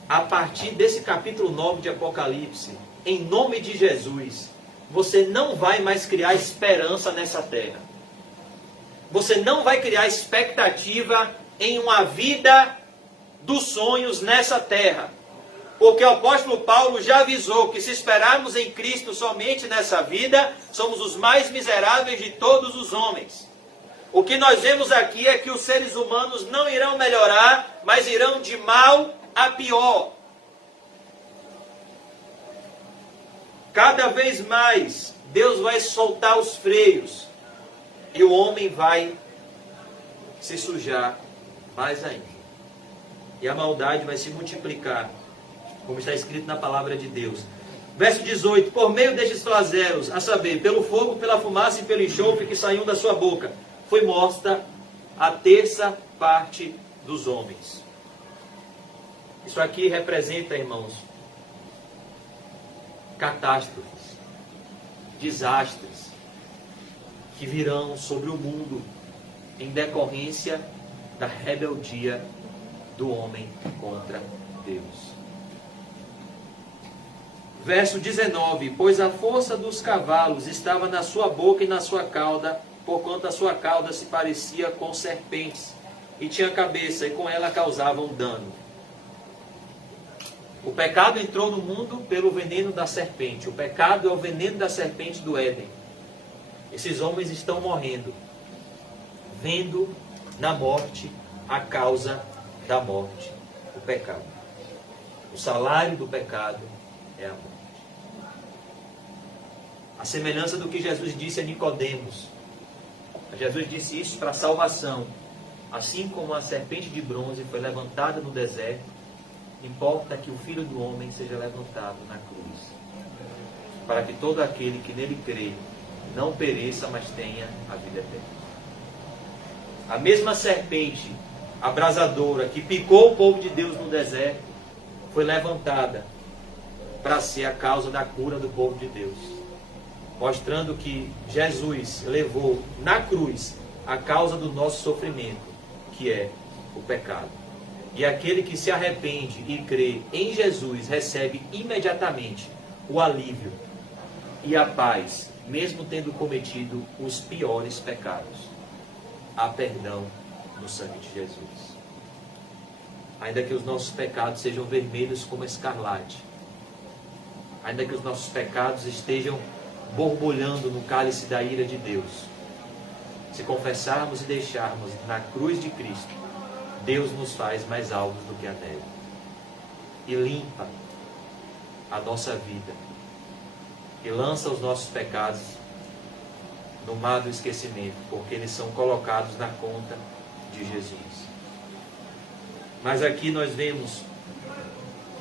A partir desse capítulo 9 de Apocalipse, em nome de Jesus, você não vai mais criar esperança nessa terra. Você não vai criar expectativa em uma vida dos sonhos nessa terra. Porque o apóstolo Paulo já avisou que se esperarmos em Cristo somente nessa vida, somos os mais miseráveis de todos os homens. O que nós vemos aqui é que os seres humanos não irão melhorar, mas irão de mal a pior. Cada vez mais, Deus vai soltar os freios. E o homem vai se sujar mais ainda. E a maldade vai se multiplicar, como está escrito na palavra de Deus. Verso 18. Por meio destes flagelos, a saber, pelo fogo, pela fumaça e pelo enxofre que saíam da sua boca, foi morta a terça parte dos homens. Isso aqui representa, irmãos, catástrofes, desastres que virão sobre o mundo em decorrência da rebeldia do homem contra Deus. Verso 19: pois a força dos cavalos estava na sua boca e na sua cauda, porquanto a sua cauda se parecia com serpentes, e tinha cabeça, e com ela causavam dano. O pecado entrou no mundo pelo veneno da serpente. O pecado é o veneno da serpente do Éden. Esses homens estão morrendo, vendo na morte a causa da morte, o pecado. O salário do pecado é a morte. A semelhança do que Jesus disse a Nicodemos. Jesus disse isso para a salvação. Assim como a serpente de bronze foi levantada no deserto, importa que o Filho do Homem seja levantado na cruz, para que todo aquele que nele crê não pereça, mas tenha a vida eterna. A mesma serpente abrasadora que picou o povo de Deus no deserto foi levantada para ser a causa da cura do povo de Deus, mostrando que Jesus levou na cruz a causa do nosso sofrimento, que é o pecado. E aquele que se arrepende e crê em Jesus recebe imediatamente o alívio e a paz, mesmo tendo cometido os piores pecados. Há perdão no sangue de Jesus. Ainda que os nossos pecados sejam vermelhos como escarlate, ainda que os nossos pecados estejam borbulhando no cálice da ira de Deus, se confessarmos e deixarmos na cruz de Cristo, Deus nos faz mais alvos do que a neve e limpa a nossa vida e lança os nossos pecados no mar do esquecimento, porque eles são colocados na conta de Jesus. Mas aqui nós vemos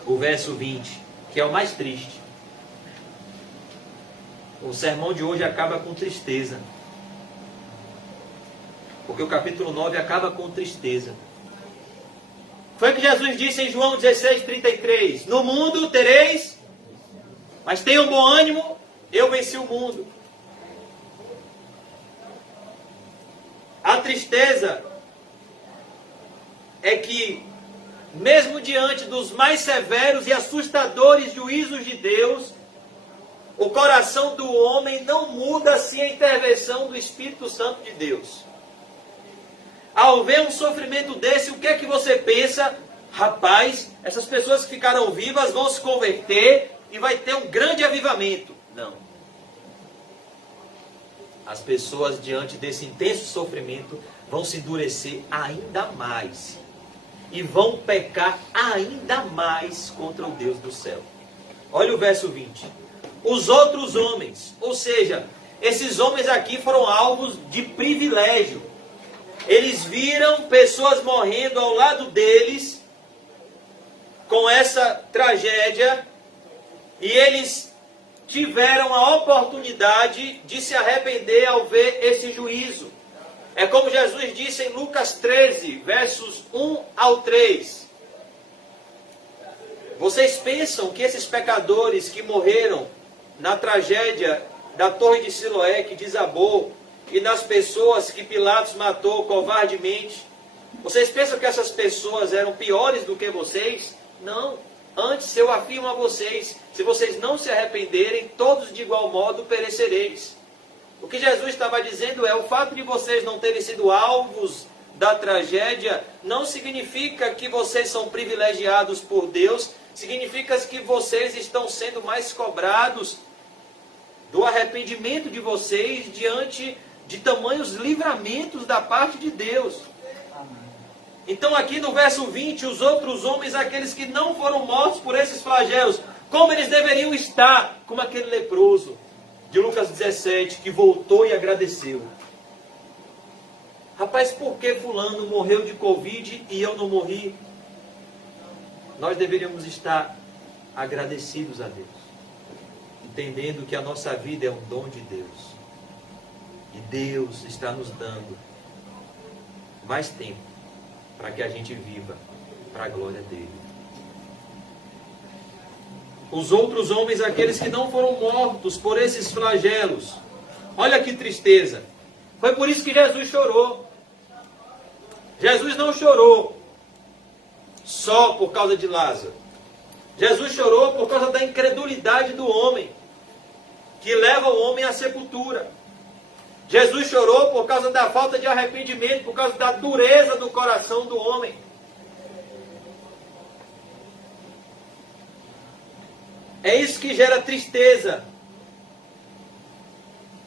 o verso 20, que é o mais triste. O sermão de hoje acaba com tristeza, porque o capítulo 9 acaba com tristeza. Foi o que Jesus disse em João 16:33. No mundo tereis, mas tenham bom ânimo, eu venci o mundo. A tristeza é que, mesmo diante dos mais severos e assustadores juízos de Deus, o coração do homem não muda sem a intervenção do Espírito Santo de Deus. Ao ver um sofrimento desse, o que é que você pensa? Rapaz, essas pessoas que ficaram vivas vão se converter e vai ter um grande avivamento. Não. As pessoas, diante desse intenso sofrimento, vão se endurecer ainda mais. E vão pecar ainda mais contra o Deus do céu. Olha o verso 20. Os outros homens, ou seja, esses homens aqui foram alvos de privilégio. Eles viram pessoas morrendo ao lado deles com essa tragédia e eles tiveram a oportunidade de se arrepender ao ver esse juízo. É como Jesus disse em Lucas 13, versos 1 ao 3. Vocês pensam que esses pecadores que morreram na tragédia da Torre de Siloé, que desabou, e das pessoas que Pilatos matou covardemente, vocês pensam que essas pessoas eram piores do que vocês? Não. Antes eu afirmo a vocês, se vocês não se arrependerem, todos de igual modo perecereis. O que Jesus estava dizendo é, o fato de vocês não terem sido alvos da tragédia, não significa que vocês são privilegiados por Deus, significa que vocês estão sendo mais cobrados do arrependimento de vocês diante de tamanhos livramentos da parte de Deus. Então aqui no verso 20, os outros homens, aqueles que não foram mortos por esses flagelos, como eles deveriam estar, como aquele leproso de Lucas 17, que voltou e agradeceu. Rapaz, por que fulano morreu de Covid e eu não morri? Nós deveríamos estar agradecidos a Deus, entendendo que a nossa vida é um dom de Deus. E Deus está nos dando mais tempo para que a gente viva para a glória dele. Os outros homens, aqueles que não foram mortos por esses flagelos. Olha que tristeza. Foi por isso que Jesus chorou. Jesus não chorou só por causa de Lázaro. Jesus chorou por causa da incredulidade do homem, que leva o homem à sepultura. Jesus chorou por causa da falta de arrependimento, por causa da dureza do coração do homem. É isso que gera tristeza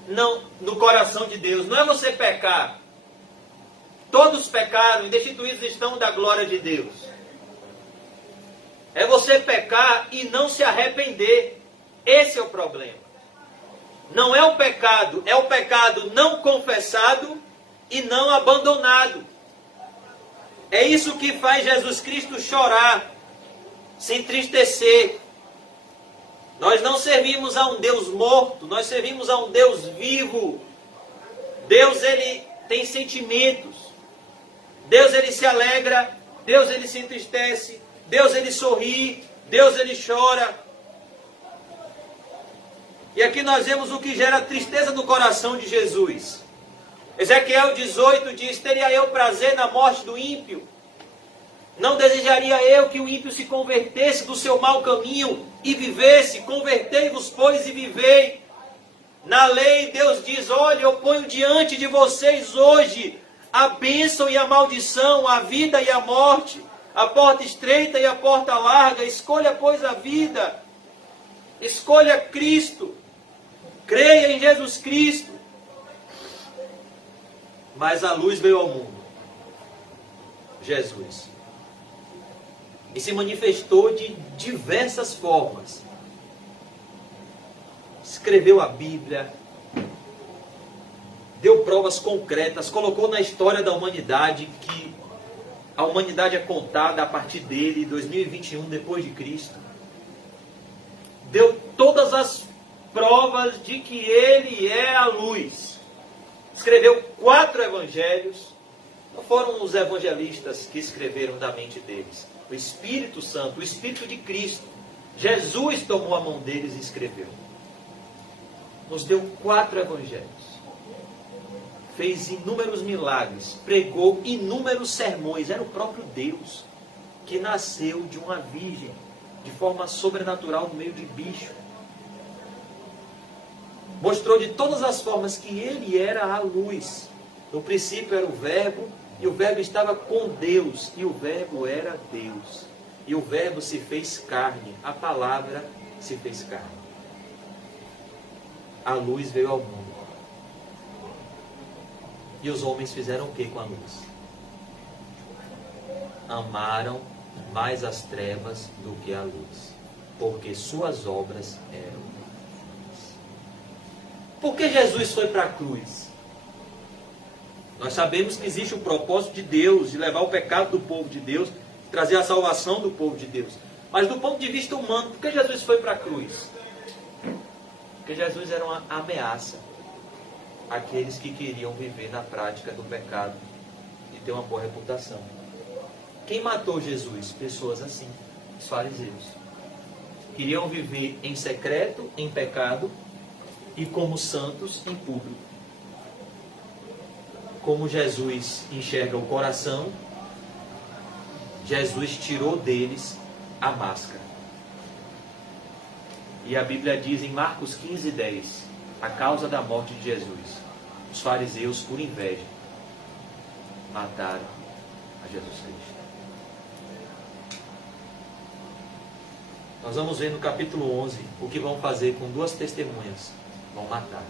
no coração de Deus. Não é você pecar. Todos pecaram e destituídos estão da glória de Deus. É você pecar e não se arrepender. Esse é o problema. Não é o pecado não confessado e não abandonado. É isso que faz Jesus Cristo chorar, se entristecer. Nós não servimos a um Deus morto, nós servimos a um Deus vivo. Deus, ele tem sentimentos. Deus, ele se alegra. Deus, ele se entristece. Deus, ele sorri. Deus, ele chora. E aqui nós vemos o que gera tristeza no coração de Jesus. Ezequiel 18 diz: teria eu prazer na morte do ímpio? Não desejaria eu que o ímpio se convertesse do seu mau caminho e vivesse? Convertei-vos, pois, e vivei. Na lei, Deus diz: olha, eu ponho diante de vocês hoje a bênção e a maldição, a vida e a morte, a porta estreita e a porta larga. Escolha, pois, a vida. Escolha Cristo. Creia em Jesus Cristo. Mas a luz veio ao mundo. Jesus. E se manifestou de diversas formas. Escreveu a Bíblia. Deu provas concretas. Colocou na história da humanidade que a humanidade é contada a partir dele, 2021 depois de Cristo. Deu todas as provas de que ele é a luz. Escreveu 4 evangelhos. Não foram os evangelistas que escreveram da mente deles. O Espírito Santo, o Espírito de Cristo. Jesus tomou a mão deles e escreveu. Nos deu 4 evangelhos. Fez inúmeros milagres. Pregou inúmeros sermões. Era o próprio Deus que nasceu de uma virgem, de forma sobrenatural no meio de bicho. Mostrou de todas as formas que ele era a luz. No princípio era o Verbo, e o Verbo estava com Deus, e o Verbo era Deus. E o Verbo se fez carne, a palavra se fez carne. A luz veio ao mundo. E os homens fizeram o que com a luz? Amaram mais as trevas do que a luz, porque suas obras eram más. Por que Jesus foi para a cruz? Nós sabemos que existe o propósito de Deus, de levar o pecado do povo de Deus, de trazer a salvação do povo de Deus. Mas do ponto de vista humano, por que Jesus foi para a cruz? Porque Jesus era uma ameaça àqueles que queriam viver na prática do pecado e ter uma boa reputação. Quem matou Jesus? Pessoas assim, os fariseus. Queriam viver em secreto, em pecado, e como santos em público. Como Jesus enxerga o coração, Jesus tirou deles a máscara. E a Bíblia diz em Marcos 15:10, a causa da morte de Jesus: os fariseus, por inveja, mataram a Jesus Cristo. Nós vamos ver no capítulo 11 o que vão fazer com 2 testemunhas. Vão matar.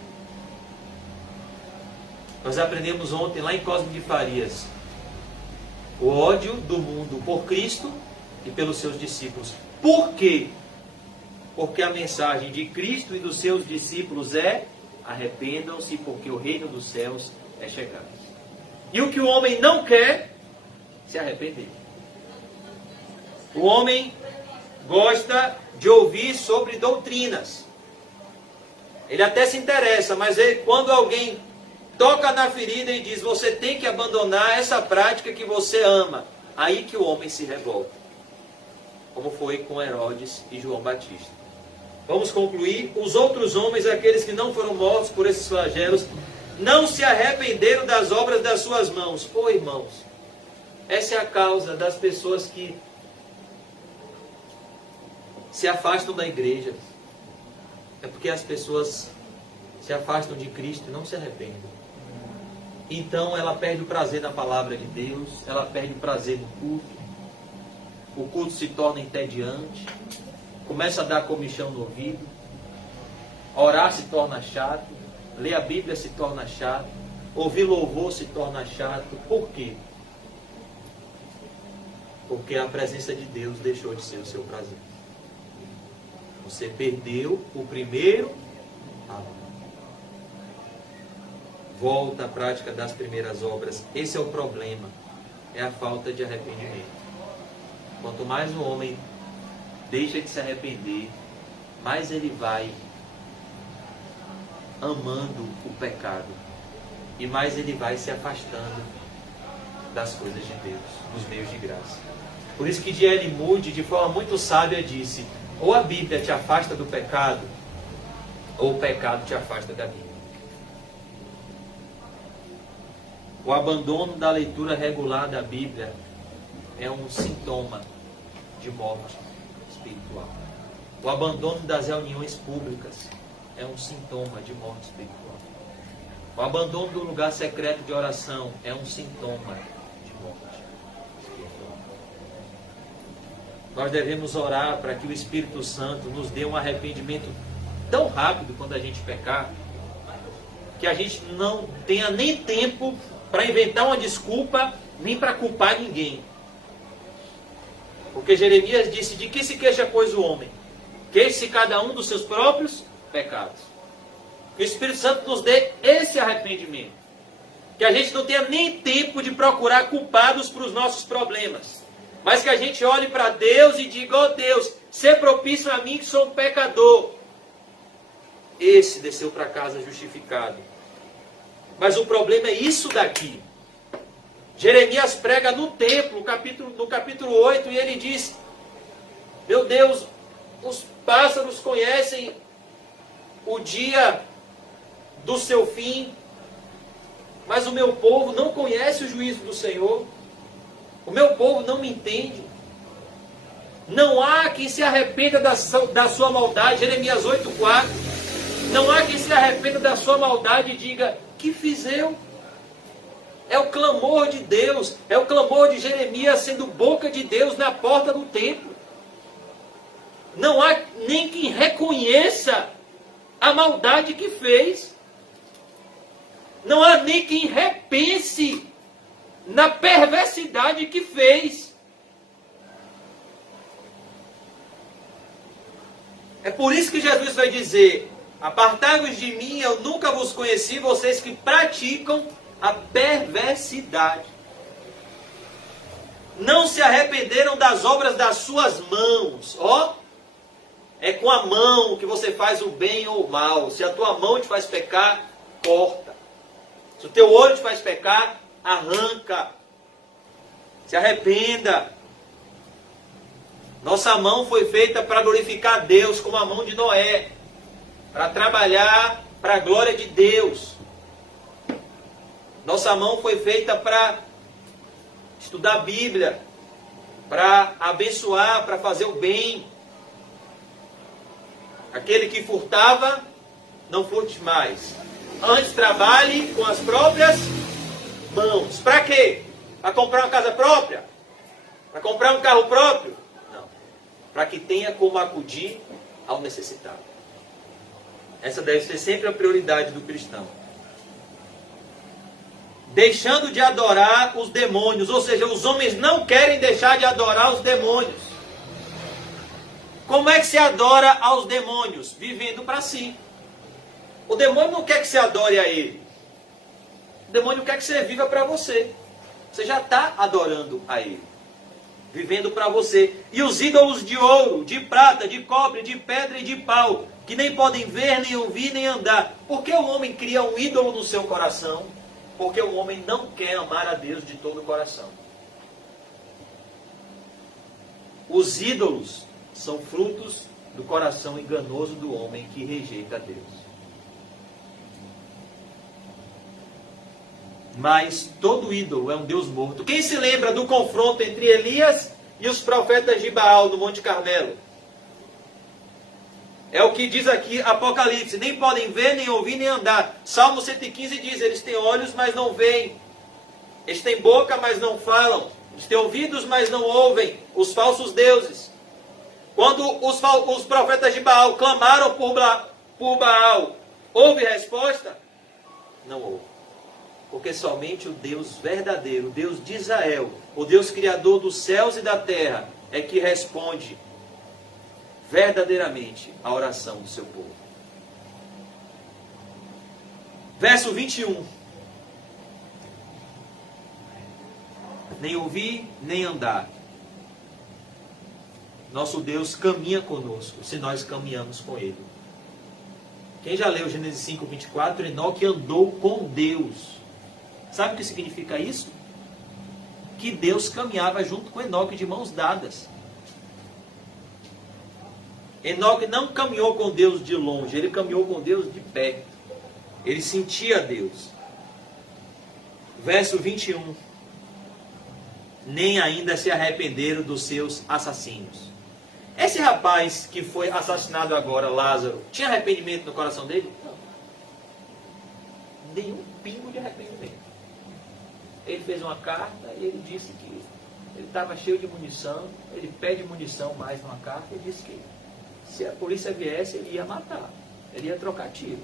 Nós aprendemos ontem lá em Cosme de Farias o ódio do mundo por Cristo e pelos seus discípulos. Por quê? Porque a mensagem de Cristo e dos seus discípulos é: arrependam-se, porque o reino dos céus é chegado. E o que o homem não quer? Se arrepender. O homem gosta de ouvir sobre doutrinas. Ele até se interessa, mas quando alguém toca na ferida e diz: você tem que abandonar essa prática que você ama. Aí que o homem se revolta, como foi com Herodes e João Batista. Vamos concluir. Os outros homens, aqueles que não foram mortos por esses flagelos, não se arrependeram das obras das suas mãos. Ô irmãos, essa é a causa das pessoas que se afastam da igreja. É porque as pessoas se afastam de Cristo e não se arrependem. Então ela perde o prazer na palavra de Deus, ela perde o prazer no culto. O culto se torna entediante, começa a dar comichão no ouvido, orar se torna chato, ler a Bíblia se torna chato, ouvir louvor se torna chato. Por quê? Porque a presença de Deus deixou de ser o seu prazer. Você perdeu o primeiro amor. Volta à prática das primeiras obras. Esse é o problema. É a falta de arrependimento. Quanto mais o homem deixa de se arrepender, mais ele vai amando o pecado. E mais ele vai se afastando das coisas de Deus, dos meios de graça. Por isso que D.L. Moody, de forma muito sábia, disse: ou a Bíblia te afasta do pecado, ou o pecado te afasta da Bíblia. O abandono da leitura regular da Bíblia é um sintoma de morte espiritual. O abandono das reuniões públicas é um sintoma de morte espiritual. O abandono do lugar secreto de oração é um sintoma de morte espiritual. Nós devemos orar para que o Espírito Santo nos dê um arrependimento tão rápido quando a gente pecar, que a gente não tenha nem tempo para inventar uma desculpa, nem para culpar ninguém. Porque Jeremias disse: de que se queixa, pois, o homem? Queixe-se cada um dos seus próprios pecados. Que o Espírito Santo nos dê esse arrependimento. Que a gente não tenha nem tempo de procurar culpados para os nossos problemas. Mas que a gente olhe para Deus e diga: ó Deus, sê propício a mim que sou um pecador. Esse desceu para casa justificado. Mas o problema é isso daqui. Jeremias prega no templo, no capítulo 8, e ele diz: meu Deus, os pássaros conhecem o dia do seu fim, mas o meu povo não conhece o juízo do Senhor. O meu povo não me entende. Não há quem se arrependa da sua maldade. Jeremias 8,4. Não há quem se arrependa da sua maldade e diga: que fiz eu? É o clamor de Deus, é o clamor de Jeremias sendo boca de Deus na porta do templo. Não há nem quem reconheça a maldade que fez. Não há nem quem repense na perversidade que fez. É por isso que Jesus vai dizer: apartai-vos de mim, eu nunca vos conheci, vocês que praticam a perversidade. Não se arrependeram das obras das suas mãos. Ó, é com a mão que você faz o bem ou o mal. Se a tua mão te faz pecar, corta. Se o teu olho te faz pecar, arranca. Se arrependa. Nossa mão foi feita para glorificar Deus, como a mão de Noé, para trabalhar para a glória de Deus. Nossa mão foi feita para estudar a Bíblia, para abençoar, para fazer o bem. Aquele que furtava, não furte mais. Antes trabalhe com as próprias mãos. Para quê? Para comprar uma casa própria? Para comprar um carro próprio? Não. Para que tenha como acudir ao necessitado. Essa deve ser sempre a prioridade do cristão. Deixando de adorar os demônios, ou seja, os homens não querem deixar de adorar os demônios. Como é que se adora aos demônios? Vivendo para si. O demônio não quer que você adore a ele. O demônio quer que você viva para você. Você já está adorando a ele. vivendo para você. E os ídolos de ouro, de prata, de cobre, de pedra e de pau, que nem podem ver, nem ouvir, nem andar. Por que o homem cria um ídolo no seu coração? Porque o homem não quer amar a Deus de todo o coração. Os ídolos são frutos do coração enganoso do homem que rejeita a Deus. Mas todo ídolo é um Deus morto. Quem se lembra do confronto entre Elias e os profetas de Baal no Monte Carmelo? É o que diz aqui Apocalipse. Nem podem ver, nem ouvir, nem andar. Salmo 115 diz, eles têm olhos, mas não veem. Eles têm boca, mas não falam. Eles têm ouvidos, mas não ouvem. Os falsos deuses. Quando os profetas de Baal clamaram por Baal, houve resposta? Não houve. Porque somente o Deus verdadeiro, o Deus de Israel, o Deus criador dos céus e da terra, é que responde verdadeiramente a oração do seu povo. Verso 21. Nem ouvir, nem andar. Nosso Deus caminha conosco, se nós caminhamos com Ele. Quem já leu Gênesis 5, 24, Enoque andou com Deus. Sabe o que significa isso? Que Deus caminhava junto com Enoque de mãos dadas. Enoque não caminhou com Deus de longe, ele caminhou com Deus de perto. Ele sentia Deus. Verso 21. Nem ainda se arrependeram dos seus assassinos. Esse rapaz que foi assassinado agora, Lázaro, tinha arrependimento no coração dele? Não. Nenhum pingo de arrependimento. Ele fez uma carta e ele disse que ele estava cheio de munição. Ele pede munição mais numa carta e disse que se a polícia viesse, ele ia matar. Ele ia trocar tiro.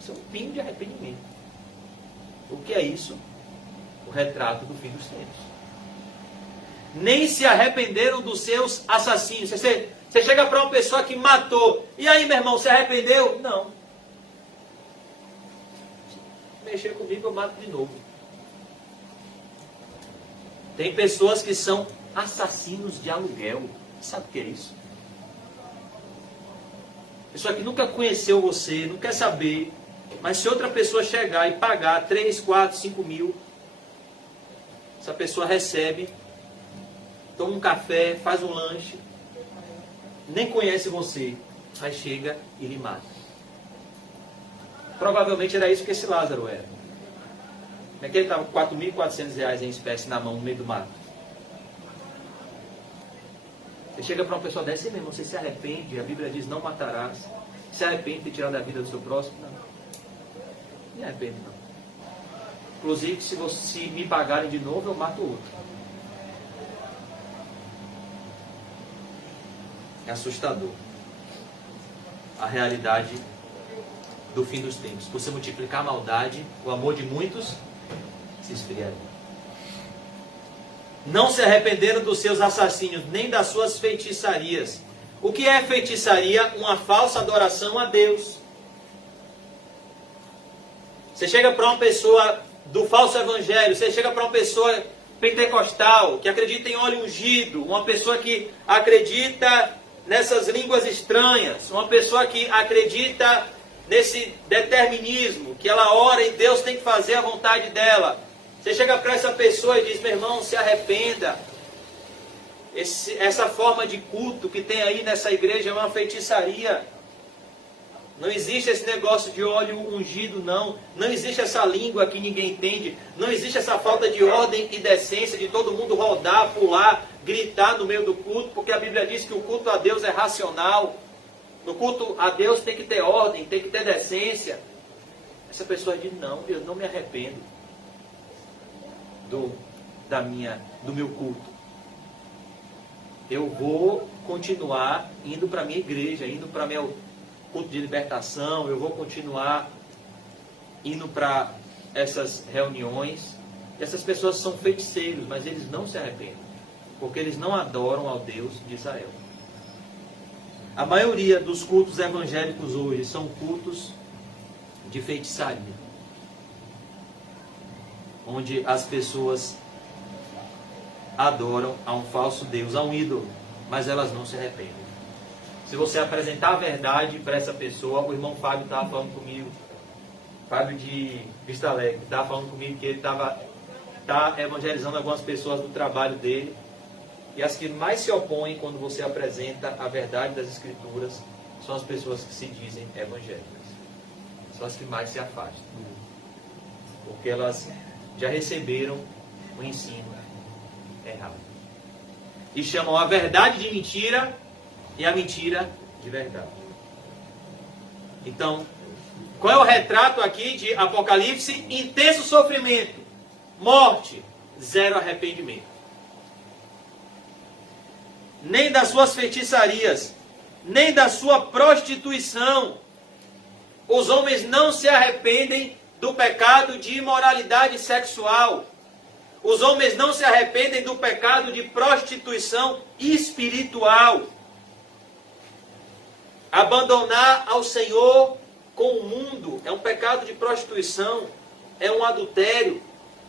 Isso é um pingo de arrependimento. O que é isso? O retrato do fim dos tempos. Nem se arrependeram dos seus assassinos. Você chega para uma pessoa que matou. E aí, meu irmão, se arrependeu? Não. Se mexer comigo, eu mato de novo. Tem pessoas que são assassinos de aluguel. Sabe o que é isso? Pessoa que nunca conheceu você, não quer saber. Mas se outra pessoa chegar e pagar 3, 4, 5 mil, essa pessoa recebe, toma um café, faz um lanche, nem conhece você, mas chega e lhe mata. Provavelmente era isso que esse Lázaro era. Como é que ele estava com R$4.400 em espécie na mão, no meio do mato? Você chega para uma pessoa dessa, mesmo, você se arrepende, a Bíblia diz, não matarás. Se arrepende de tirar da vida do seu próximo? Não. Não me arrependo, não. Inclusive, se me pagarem de novo, eu mato outro. É assustador. A realidade do fim dos tempos. Por você multiplicar a maldade, o amor de muitos se esfriaria. Não se arrependeram dos seus assassínios, nem das suas feitiçarias. O que é feitiçaria? Uma falsa adoração a Deus. Você chega para uma pessoa do falso evangelho, você chega para uma pessoa pentecostal, que acredita em óleo ungido, uma pessoa que acredita nessas línguas estranhas, uma pessoa que acredita nesse determinismo, que ela ora e Deus tem que fazer a vontade dela. Você chega para essa pessoa e diz, meu irmão, se arrependa. Essa forma de culto que tem aí nessa igreja é uma feitiçaria. Não existe esse negócio de óleo ungido, não. Não existe essa língua que ninguém entende. Não existe essa falta de ordem e decência de todo mundo rodar, pular, gritar no meio do culto, porque a Bíblia diz que o culto a Deus é racional. No culto a Deus tem que ter ordem, tem que ter decência. Essa pessoa diz, não, Deus, não me arrependo do meu culto. Eu vou continuar indo para a minha igreja, indo para meu culto de libertação, eu vou continuar indo para essas reuniões. Essas pessoas são feiticeiros, mas eles não se arrependem, porque eles não adoram ao Deus de Israel. A maioria dos cultos evangélicos hoje são cultos de feitiçaria, onde as pessoas adoram a um falso Deus, a um ídolo, mas elas não se arrependem. Se você apresentar a verdade para essa pessoa, o irmão Fábio estava falando comigo, Fábio de Vista Alegre, estava falando comigo que ele está evangelizando algumas pessoas do trabalho dele, e as que mais se opõem quando você apresenta a verdade das Escrituras são as pessoas que se dizem evangélicas. São as que mais se afastam. Porque elas já receberam o ensino errado. E chamam a verdade de mentira e a mentira de verdade. Então, qual é o retrato aqui de Apocalipse? Intenso sofrimento, morte, zero arrependimento. Nem das suas feitiçarias, nem da sua prostituição. Os homens não se arrependem do pecado de imoralidade sexual. Os homens não se arrependem do pecado de prostituição espiritual. Abandonar ao Senhor com o mundo é um pecado de prostituição, é um adultério.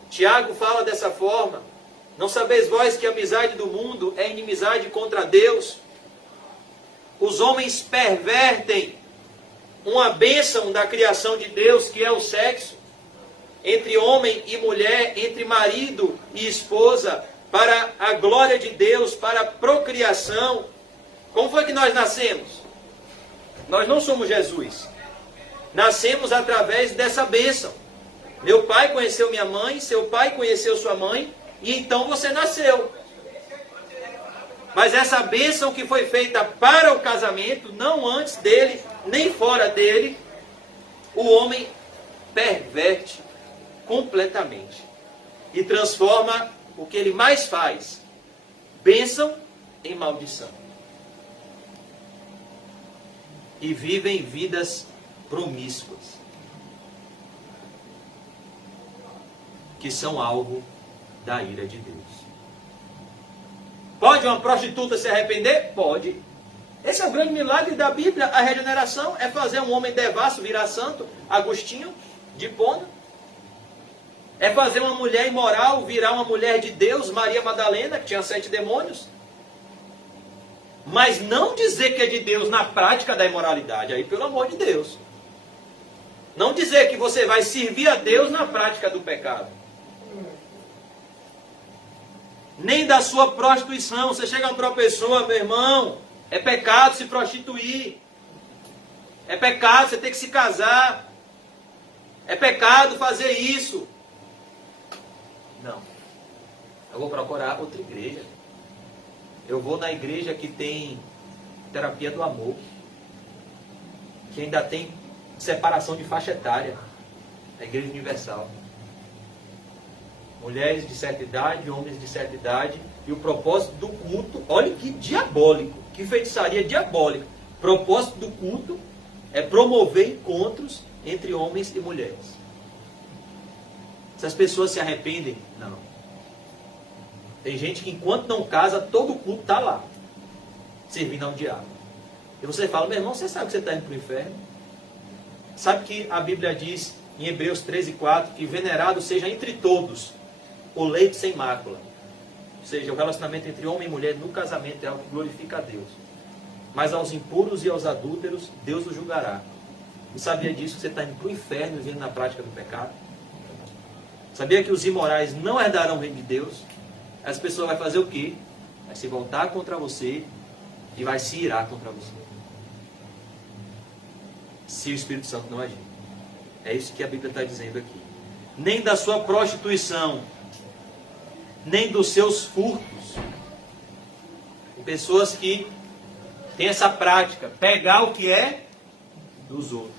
Tiago fala dessa forma. Não sabeis vós que a amizade do mundo é inimizade contra Deus? Os homens pervertem uma bênção da criação de Deus, que é o sexo, entre homem e mulher, entre marido e esposa, para a glória de Deus, para a procriação. Como foi que nós nascemos? Nós não somos Jesus. Nascemos através dessa bênção. Meu pai conheceu minha mãe, seu pai conheceu sua mãe, e então você nasceu. Mas essa bênção que foi feita para o casamento, não antes dele, nem fora dele, o homem perverte completamente. E transforma o que ele mais faz, bênção em maldição. E vivem vidas promíscuas, que são alvo da ira de Deus. Pode uma prostituta se arrepender? Pode. Esse é o grande milagre da Bíblia. A regeneração é fazer um homem devasso virar santo, Agostinho de Hipona. É fazer uma mulher imoral virar uma mulher de Deus, Maria Madalena, que tinha 7 demônios. Mas não dizer que é de Deus na prática da imoralidade. Aí, pelo amor de Deus. Não dizer que você vai servir a Deus na prática do pecado. Nem da sua prostituição. Você chega para uma pessoa, meu irmão, é pecado se prostituir. É pecado você ter que se casar. É pecado fazer isso. Não. Eu vou procurar outra igreja. Eu vou na igreja que tem terapia do amor. Que ainda tem separação de faixa etária. A Igreja Universal. Mulheres de certa idade, homens de certa idade. E o propósito do culto, olha que diabólico, que feitiçaria diabólica. O propósito do culto é promover encontros entre homens e mulheres. Se as pessoas se arrependem, não. Tem gente que enquanto não casa, todo o culto está lá, servindo ao diabo. E você fala, meu irmão, você sabe que você está indo para o inferno? Sabe que a Bíblia diz, em Hebreus 13:4, que venerado seja entre todos o leito sem mácula. Ou seja, o relacionamento entre homem e mulher no casamento é algo que glorifica a Deus. Mas aos impuros e aos adúlteros, Deus os julgará. Não sabia disso? Você está indo para o inferno vivendo na prática do pecado? Sabia que os imorais não herdarão o reino de Deus? As pessoas vão fazer o quê? Vai se voltar contra você e vai se irar contra você. Se o Espírito Santo não agir. É isso que a Bíblia está dizendo aqui. Nem da sua prostituição, nem dos seus furtos. Tem pessoas que têm essa prática, pegar o que é dos outros.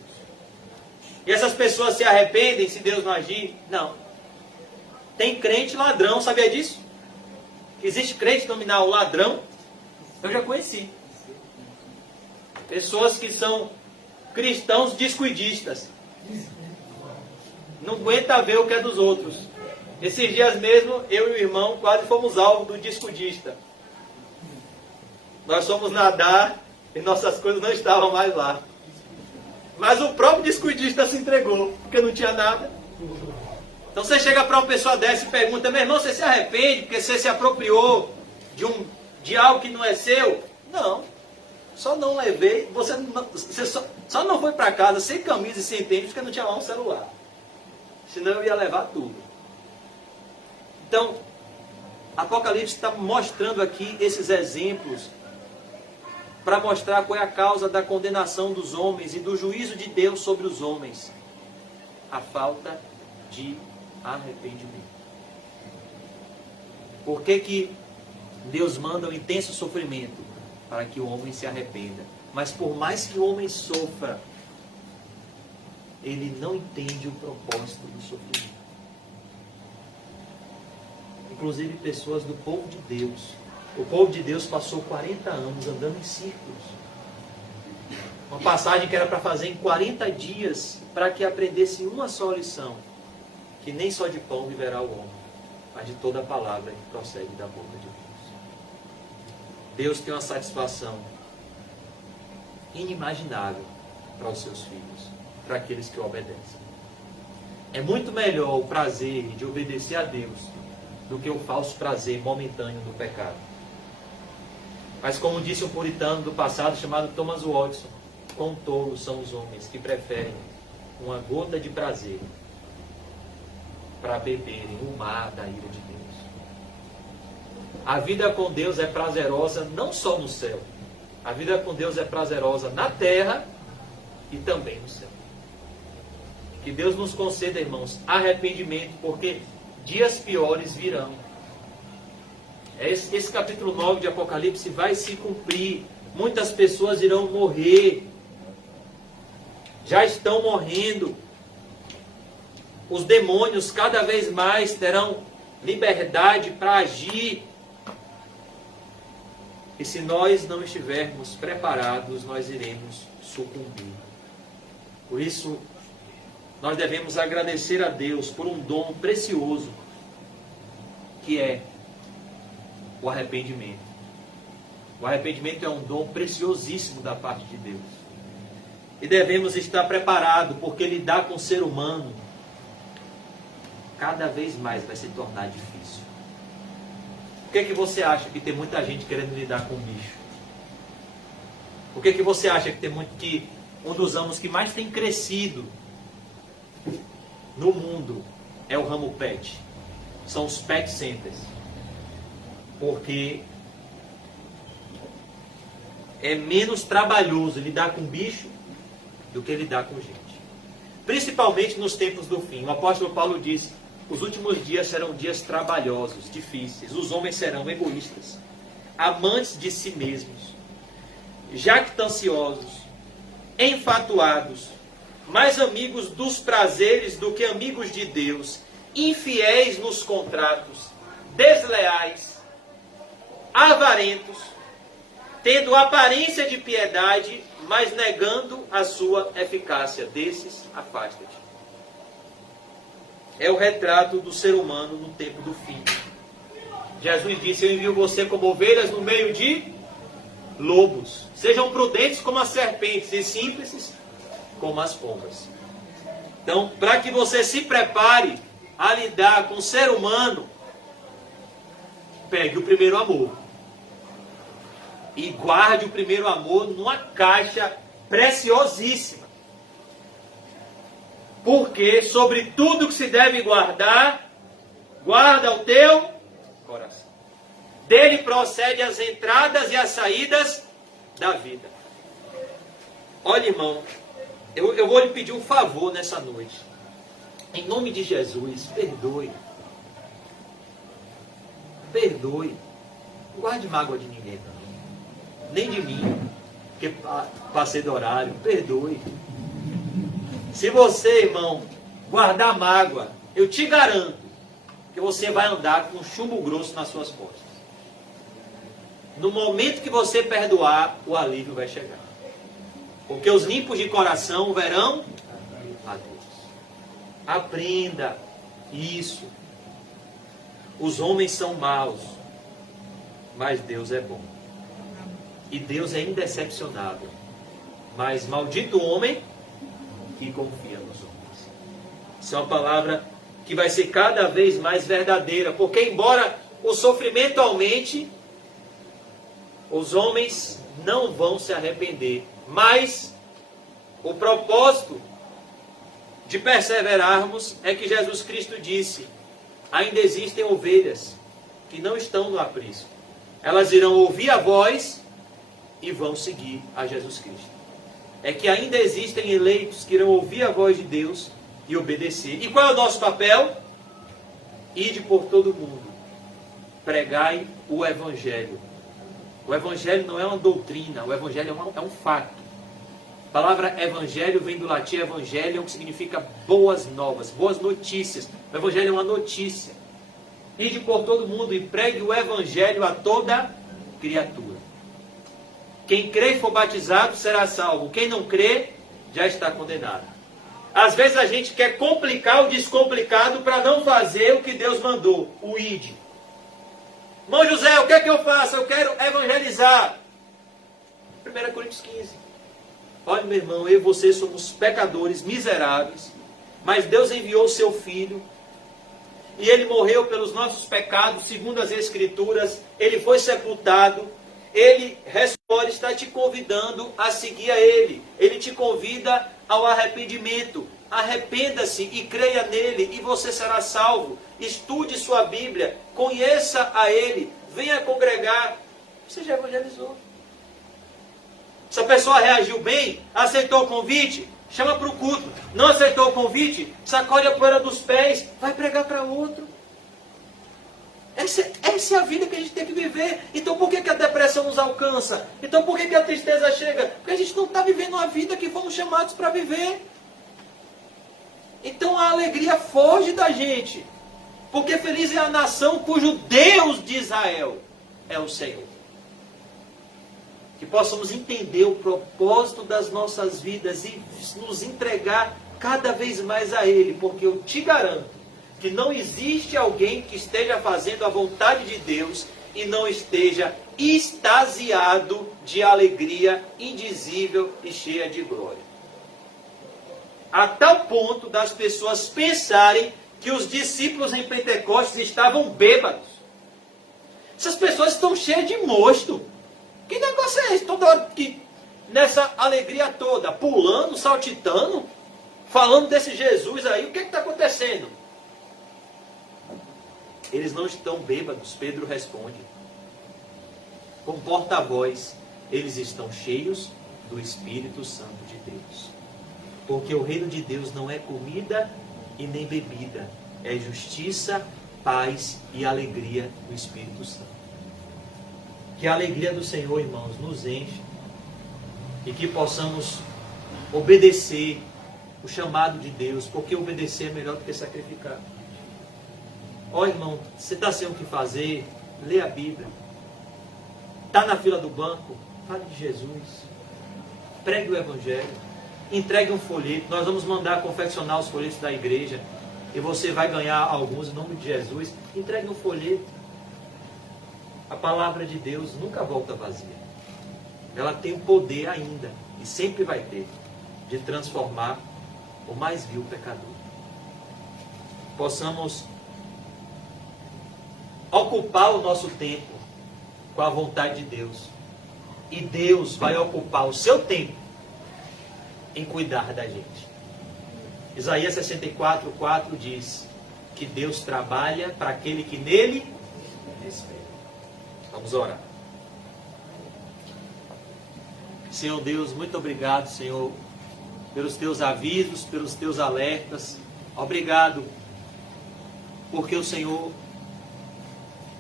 E essas pessoas se arrependem se Deus não agir? Não. Tem crente ladrão, sabia disso? Existe crente nominal ladrão? Eu já conheci. Pessoas que são cristãos descuidistas. Não aguenta ver o que é dos outros. Esses dias mesmo, eu e o irmão quase fomos alvo do descuidista. Nós fomos nadar e nossas coisas não estavam mais lá. Mas o próprio descuidista se entregou, porque não tinha nada. Então você chega para uma pessoa dessa e pergunta: meu irmão, você se arrepende porque você se apropriou de algo que não é seu? Não. Só não levei, você só não foi para casa sem camisa e sem tênis porque não tinha lá um celular. Senão eu ia levar tudo. Então, Apocalipse está mostrando aqui esses exemplos para mostrar qual é a causa da condenação dos homens e do juízo de Deus sobre os homens. A falta de arrependimento. Por que Deus manda um intenso sofrimento? Para que o homem se arrependa. Mas por mais que o homem sofra, ele não entende o propósito do sofrimento. Inclusive pessoas do povo de Deus. O povo de Deus passou 40 anos andando em círculos. Uma passagem que era para fazer em 40 dias, para que aprendesse uma só lição: que nem só de pão viverá o homem, mas de toda a palavra que procede da boca de Deus. Deus tem uma satisfação inimaginável para os seus filhos, para aqueles que o obedecem. É muito melhor o prazer de obedecer a Deus do que o falso prazer momentâneo do pecado. Mas como disse um puritano do passado chamado Thomas Watson, quão tolos são os homens que preferem uma gota de prazer para beberem o mar da ira de Deus. A vida com Deus é prazerosa não só no céu. A vida com Deus é prazerosa na terra e também no céu. Que Deus nos conceda, irmãos, arrependimento, porque dias piores virão. Esse capítulo 9 de Apocalipse vai se cumprir. Muitas pessoas irão morrer. Já estão morrendo. Os demônios cada vez mais terão liberdade para agir. E se nós não estivermos preparados, nós iremos sucumbir. Por isso, nós devemos agradecer a Deus por um dom precioso, que é o arrependimento. O arrependimento é um dom preciosíssimo da parte de Deus. E devemos estar preparados, porque lidar com o ser humano cada vez mais vai se tornar difícil. Por que você acha que tem muita gente querendo lidar com o bicho? Por que você acha que um dos ramos que mais tem crescido no mundo é o ramo pet? São os pet centers. Porque é menos trabalhoso lidar com bicho do que lidar com gente. Principalmente nos tempos do fim. O apóstolo Paulo diz: os últimos dias serão dias trabalhosos, difíceis. Os homens serão egoístas, amantes de si mesmos, jactanciosos, enfatuados, mais amigos dos prazeres do que amigos de Deus, infiéis nos contratos, desleais, avarentos, tendo aparência de piedade, mas negando a sua eficácia. Desses, afasta-te. É o retrato do ser humano no tempo do fim. Jesus disse: eu envio você como ovelhas no meio de lobos. Sejam prudentes como as serpentes e simples como as pombas. Então, para que você se prepare a lidar com o ser humano, pegue o primeiro amor. E guarde o primeiro amor numa caixa preciosíssima. Porque sobre tudo que se deve guardar, guarda o teu coração. Dele procede as entradas e as saídas da vida. Olha, irmão, eu vou lhe pedir um favor nessa noite. Em nome de Jesus, perdoe. Perdoe. Não guarde mágoa de ninguém, não. Nem de mim, porque passei do horário. Perdoe. Se você, irmão, guardar mágoa, eu te garanto que você vai andar com chumbo grosso nas suas costas. No momento que você perdoar, o alívio vai chegar. Porque os limpos de coração verão a Deus. Aprenda isso. Os homens são maus, mas Deus é bom. E Deus é indecepcionável. Mas maldito o homem que confia nos homens. Isso é uma palavra que vai ser cada vez mais verdadeira, porque embora o sofrimento aumente, os homens não vão se arrepender. Mas o propósito de perseverarmos é que Jesus Cristo disse: ainda existem ovelhas que não estão no aprisco. Elas irão ouvir a voz e vão seguir a Jesus Cristo. É que ainda existem eleitos que irão ouvir a voz de Deus e obedecer. E qual é o nosso papel? Ide por todo mundo, pregai o Evangelho. O Evangelho não é uma doutrina, o Evangelho é um fato. A palavra Evangelho vem do latim Evangelion, que significa boas novas, boas notícias. O Evangelho é uma notícia. Ide por todo mundo e pregue o Evangelho a toda criatura. Quem crê e for batizado será salvo. Quem não crê já está condenado. Às vezes a gente quer complicar o descomplicado para não fazer o que Deus mandou, o ide. Irmão José, o que é que eu faço? Eu quero evangelizar. 1 Coríntios 15. Olha, meu irmão, eu e você somos pecadores miseráveis, mas Deus enviou o seu Filho, e Ele morreu pelos nossos pecados, segundo as Escrituras. Ele foi sepultado, Ele ressuscitou, está te convidando a seguir a Ele. Ele te convida ao arrependimento. Arrependa-se e creia nele, e você será salvo. Estude sua Bíblia, conheça a Ele, venha congregar. Você já evangelizou. Se a pessoa reagiu bem, aceitou o convite, chama para o culto. Não aceitou o convite, sacode a poeira dos pés, vai pregar para outro. Essa é a vida que a gente tem que viver. Então por que a depressão nos alcança? Então por que a tristeza chega? Porque a gente não está vivendo a vida que fomos chamados para viver. Então a alegria foge da gente. Porque feliz é a nação cujo Deus de Israel é o Senhor. Que possamos entender o propósito das nossas vidas e nos entregar cada vez mais a Ele. Porque eu te garanto que não existe alguém que esteja fazendo a vontade de Deus e não esteja extasiado de alegria indizível e cheia de glória. A tal ponto das pessoas pensarem que os discípulos em Pentecostes estavam bêbados. Essas pessoas estão cheias de mosto. Que negócio é esse? Toda hora que, nessa alegria toda, pulando, saltitando, falando desse Jesus aí, o que está acontecendo? Eles não estão bêbados, Pedro responde. Com porta-voz, eles estão cheios do Espírito Santo de Deus. Porque o reino de Deus não é comida e nem bebida, é justiça, paz e alegria do Espírito Santo. Que a alegria do Senhor, irmãos, nos enche e que possamos obedecer o chamado de Deus, porque obedecer é melhor do que sacrificar. Ó, irmão, você está sem o que fazer, lê a Bíblia. Está na fila do banco, fale de Jesus. Pregue o Evangelho. Entregue um folheto. Nós vamos mandar confeccionar os folhetos da igreja. E você vai ganhar alguns em nome de Jesus. Entregue um folheto. A palavra de Deus nunca volta vazia. Ela tem o poder ainda, e sempre vai ter, de transformar o mais vil pecador. Possamos ocupar o nosso tempo com a vontade de Deus. E Deus vai ocupar o seu tempo em cuidar da gente. Isaías 64:4 diz que Deus trabalha para aquele que nele espera. Vamos orar. Senhor Deus, muito obrigado, Senhor, pelos teus avisos, pelos teus alertas. Obrigado, porque o Senhor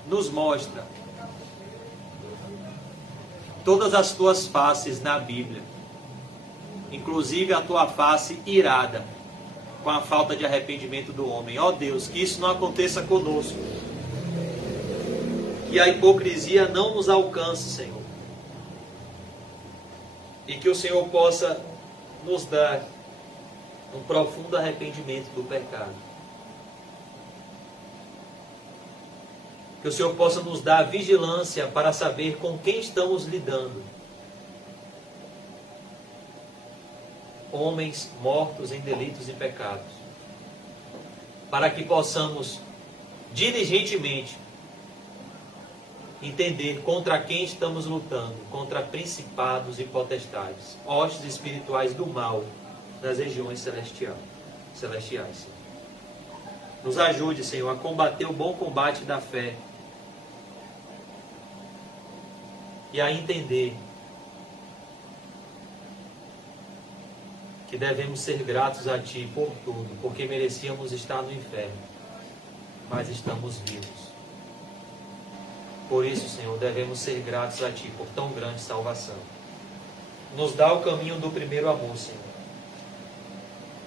nos mostra todas as tuas faces na Bíblia, inclusive a tua face irada com a falta de arrependimento do homem. Ó Deus, que isso não aconteça conosco, que a hipocrisia não nos alcance, Senhor, e que o Senhor possa nos dar um profundo arrependimento do pecado. Que o Senhor possa nos dar vigilância para saber com quem estamos lidando. Homens mortos em delitos e pecados. para que possamos diligentemente entender contra quem estamos lutando, contra principados e potestades, hostes espirituais do mal nas regiões celestiais. Senhor. Nos ajude, Senhor, a combater o bom combate da fé e a entender que devemos ser gratos a Ti por tudo, porque merecíamos estar no inferno, mas estamos vivos. Por isso, Senhor, devemos ser gratos a Ti por tão grande salvação. Nos dá o caminho do primeiro amor, Senhor,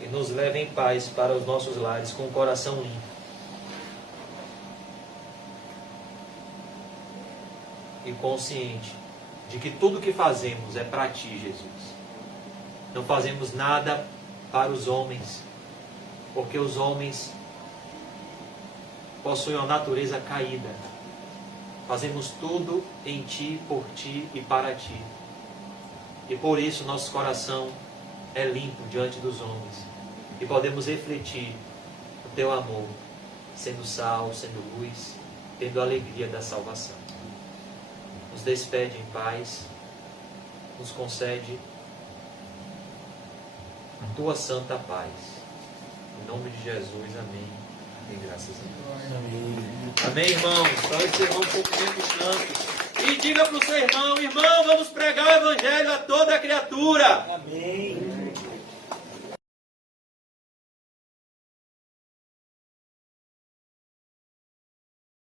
e nos leva em paz para os nossos lares com o coração limpo e consciente de que tudo que fazemos é para Ti, Jesus. Não fazemos nada para os homens, porque os homens possuem uma natureza caída. Fazemos tudo em Ti, por Ti e para Ti. E por isso nosso coração é limpo diante dos homens. E podemos refletir o Teu amor, sendo sal, sendo luz, tendo a alegria da salvação. Nos despede em paz, nos concede a Tua santa paz. Em nome de Jesus, amém. E graças a Deus. Amém, irmãos. Então, esse irmão cumprimento santo. E diga para o seu irmão, irmão, vamos pregar o Evangelho a toda criatura. Amém.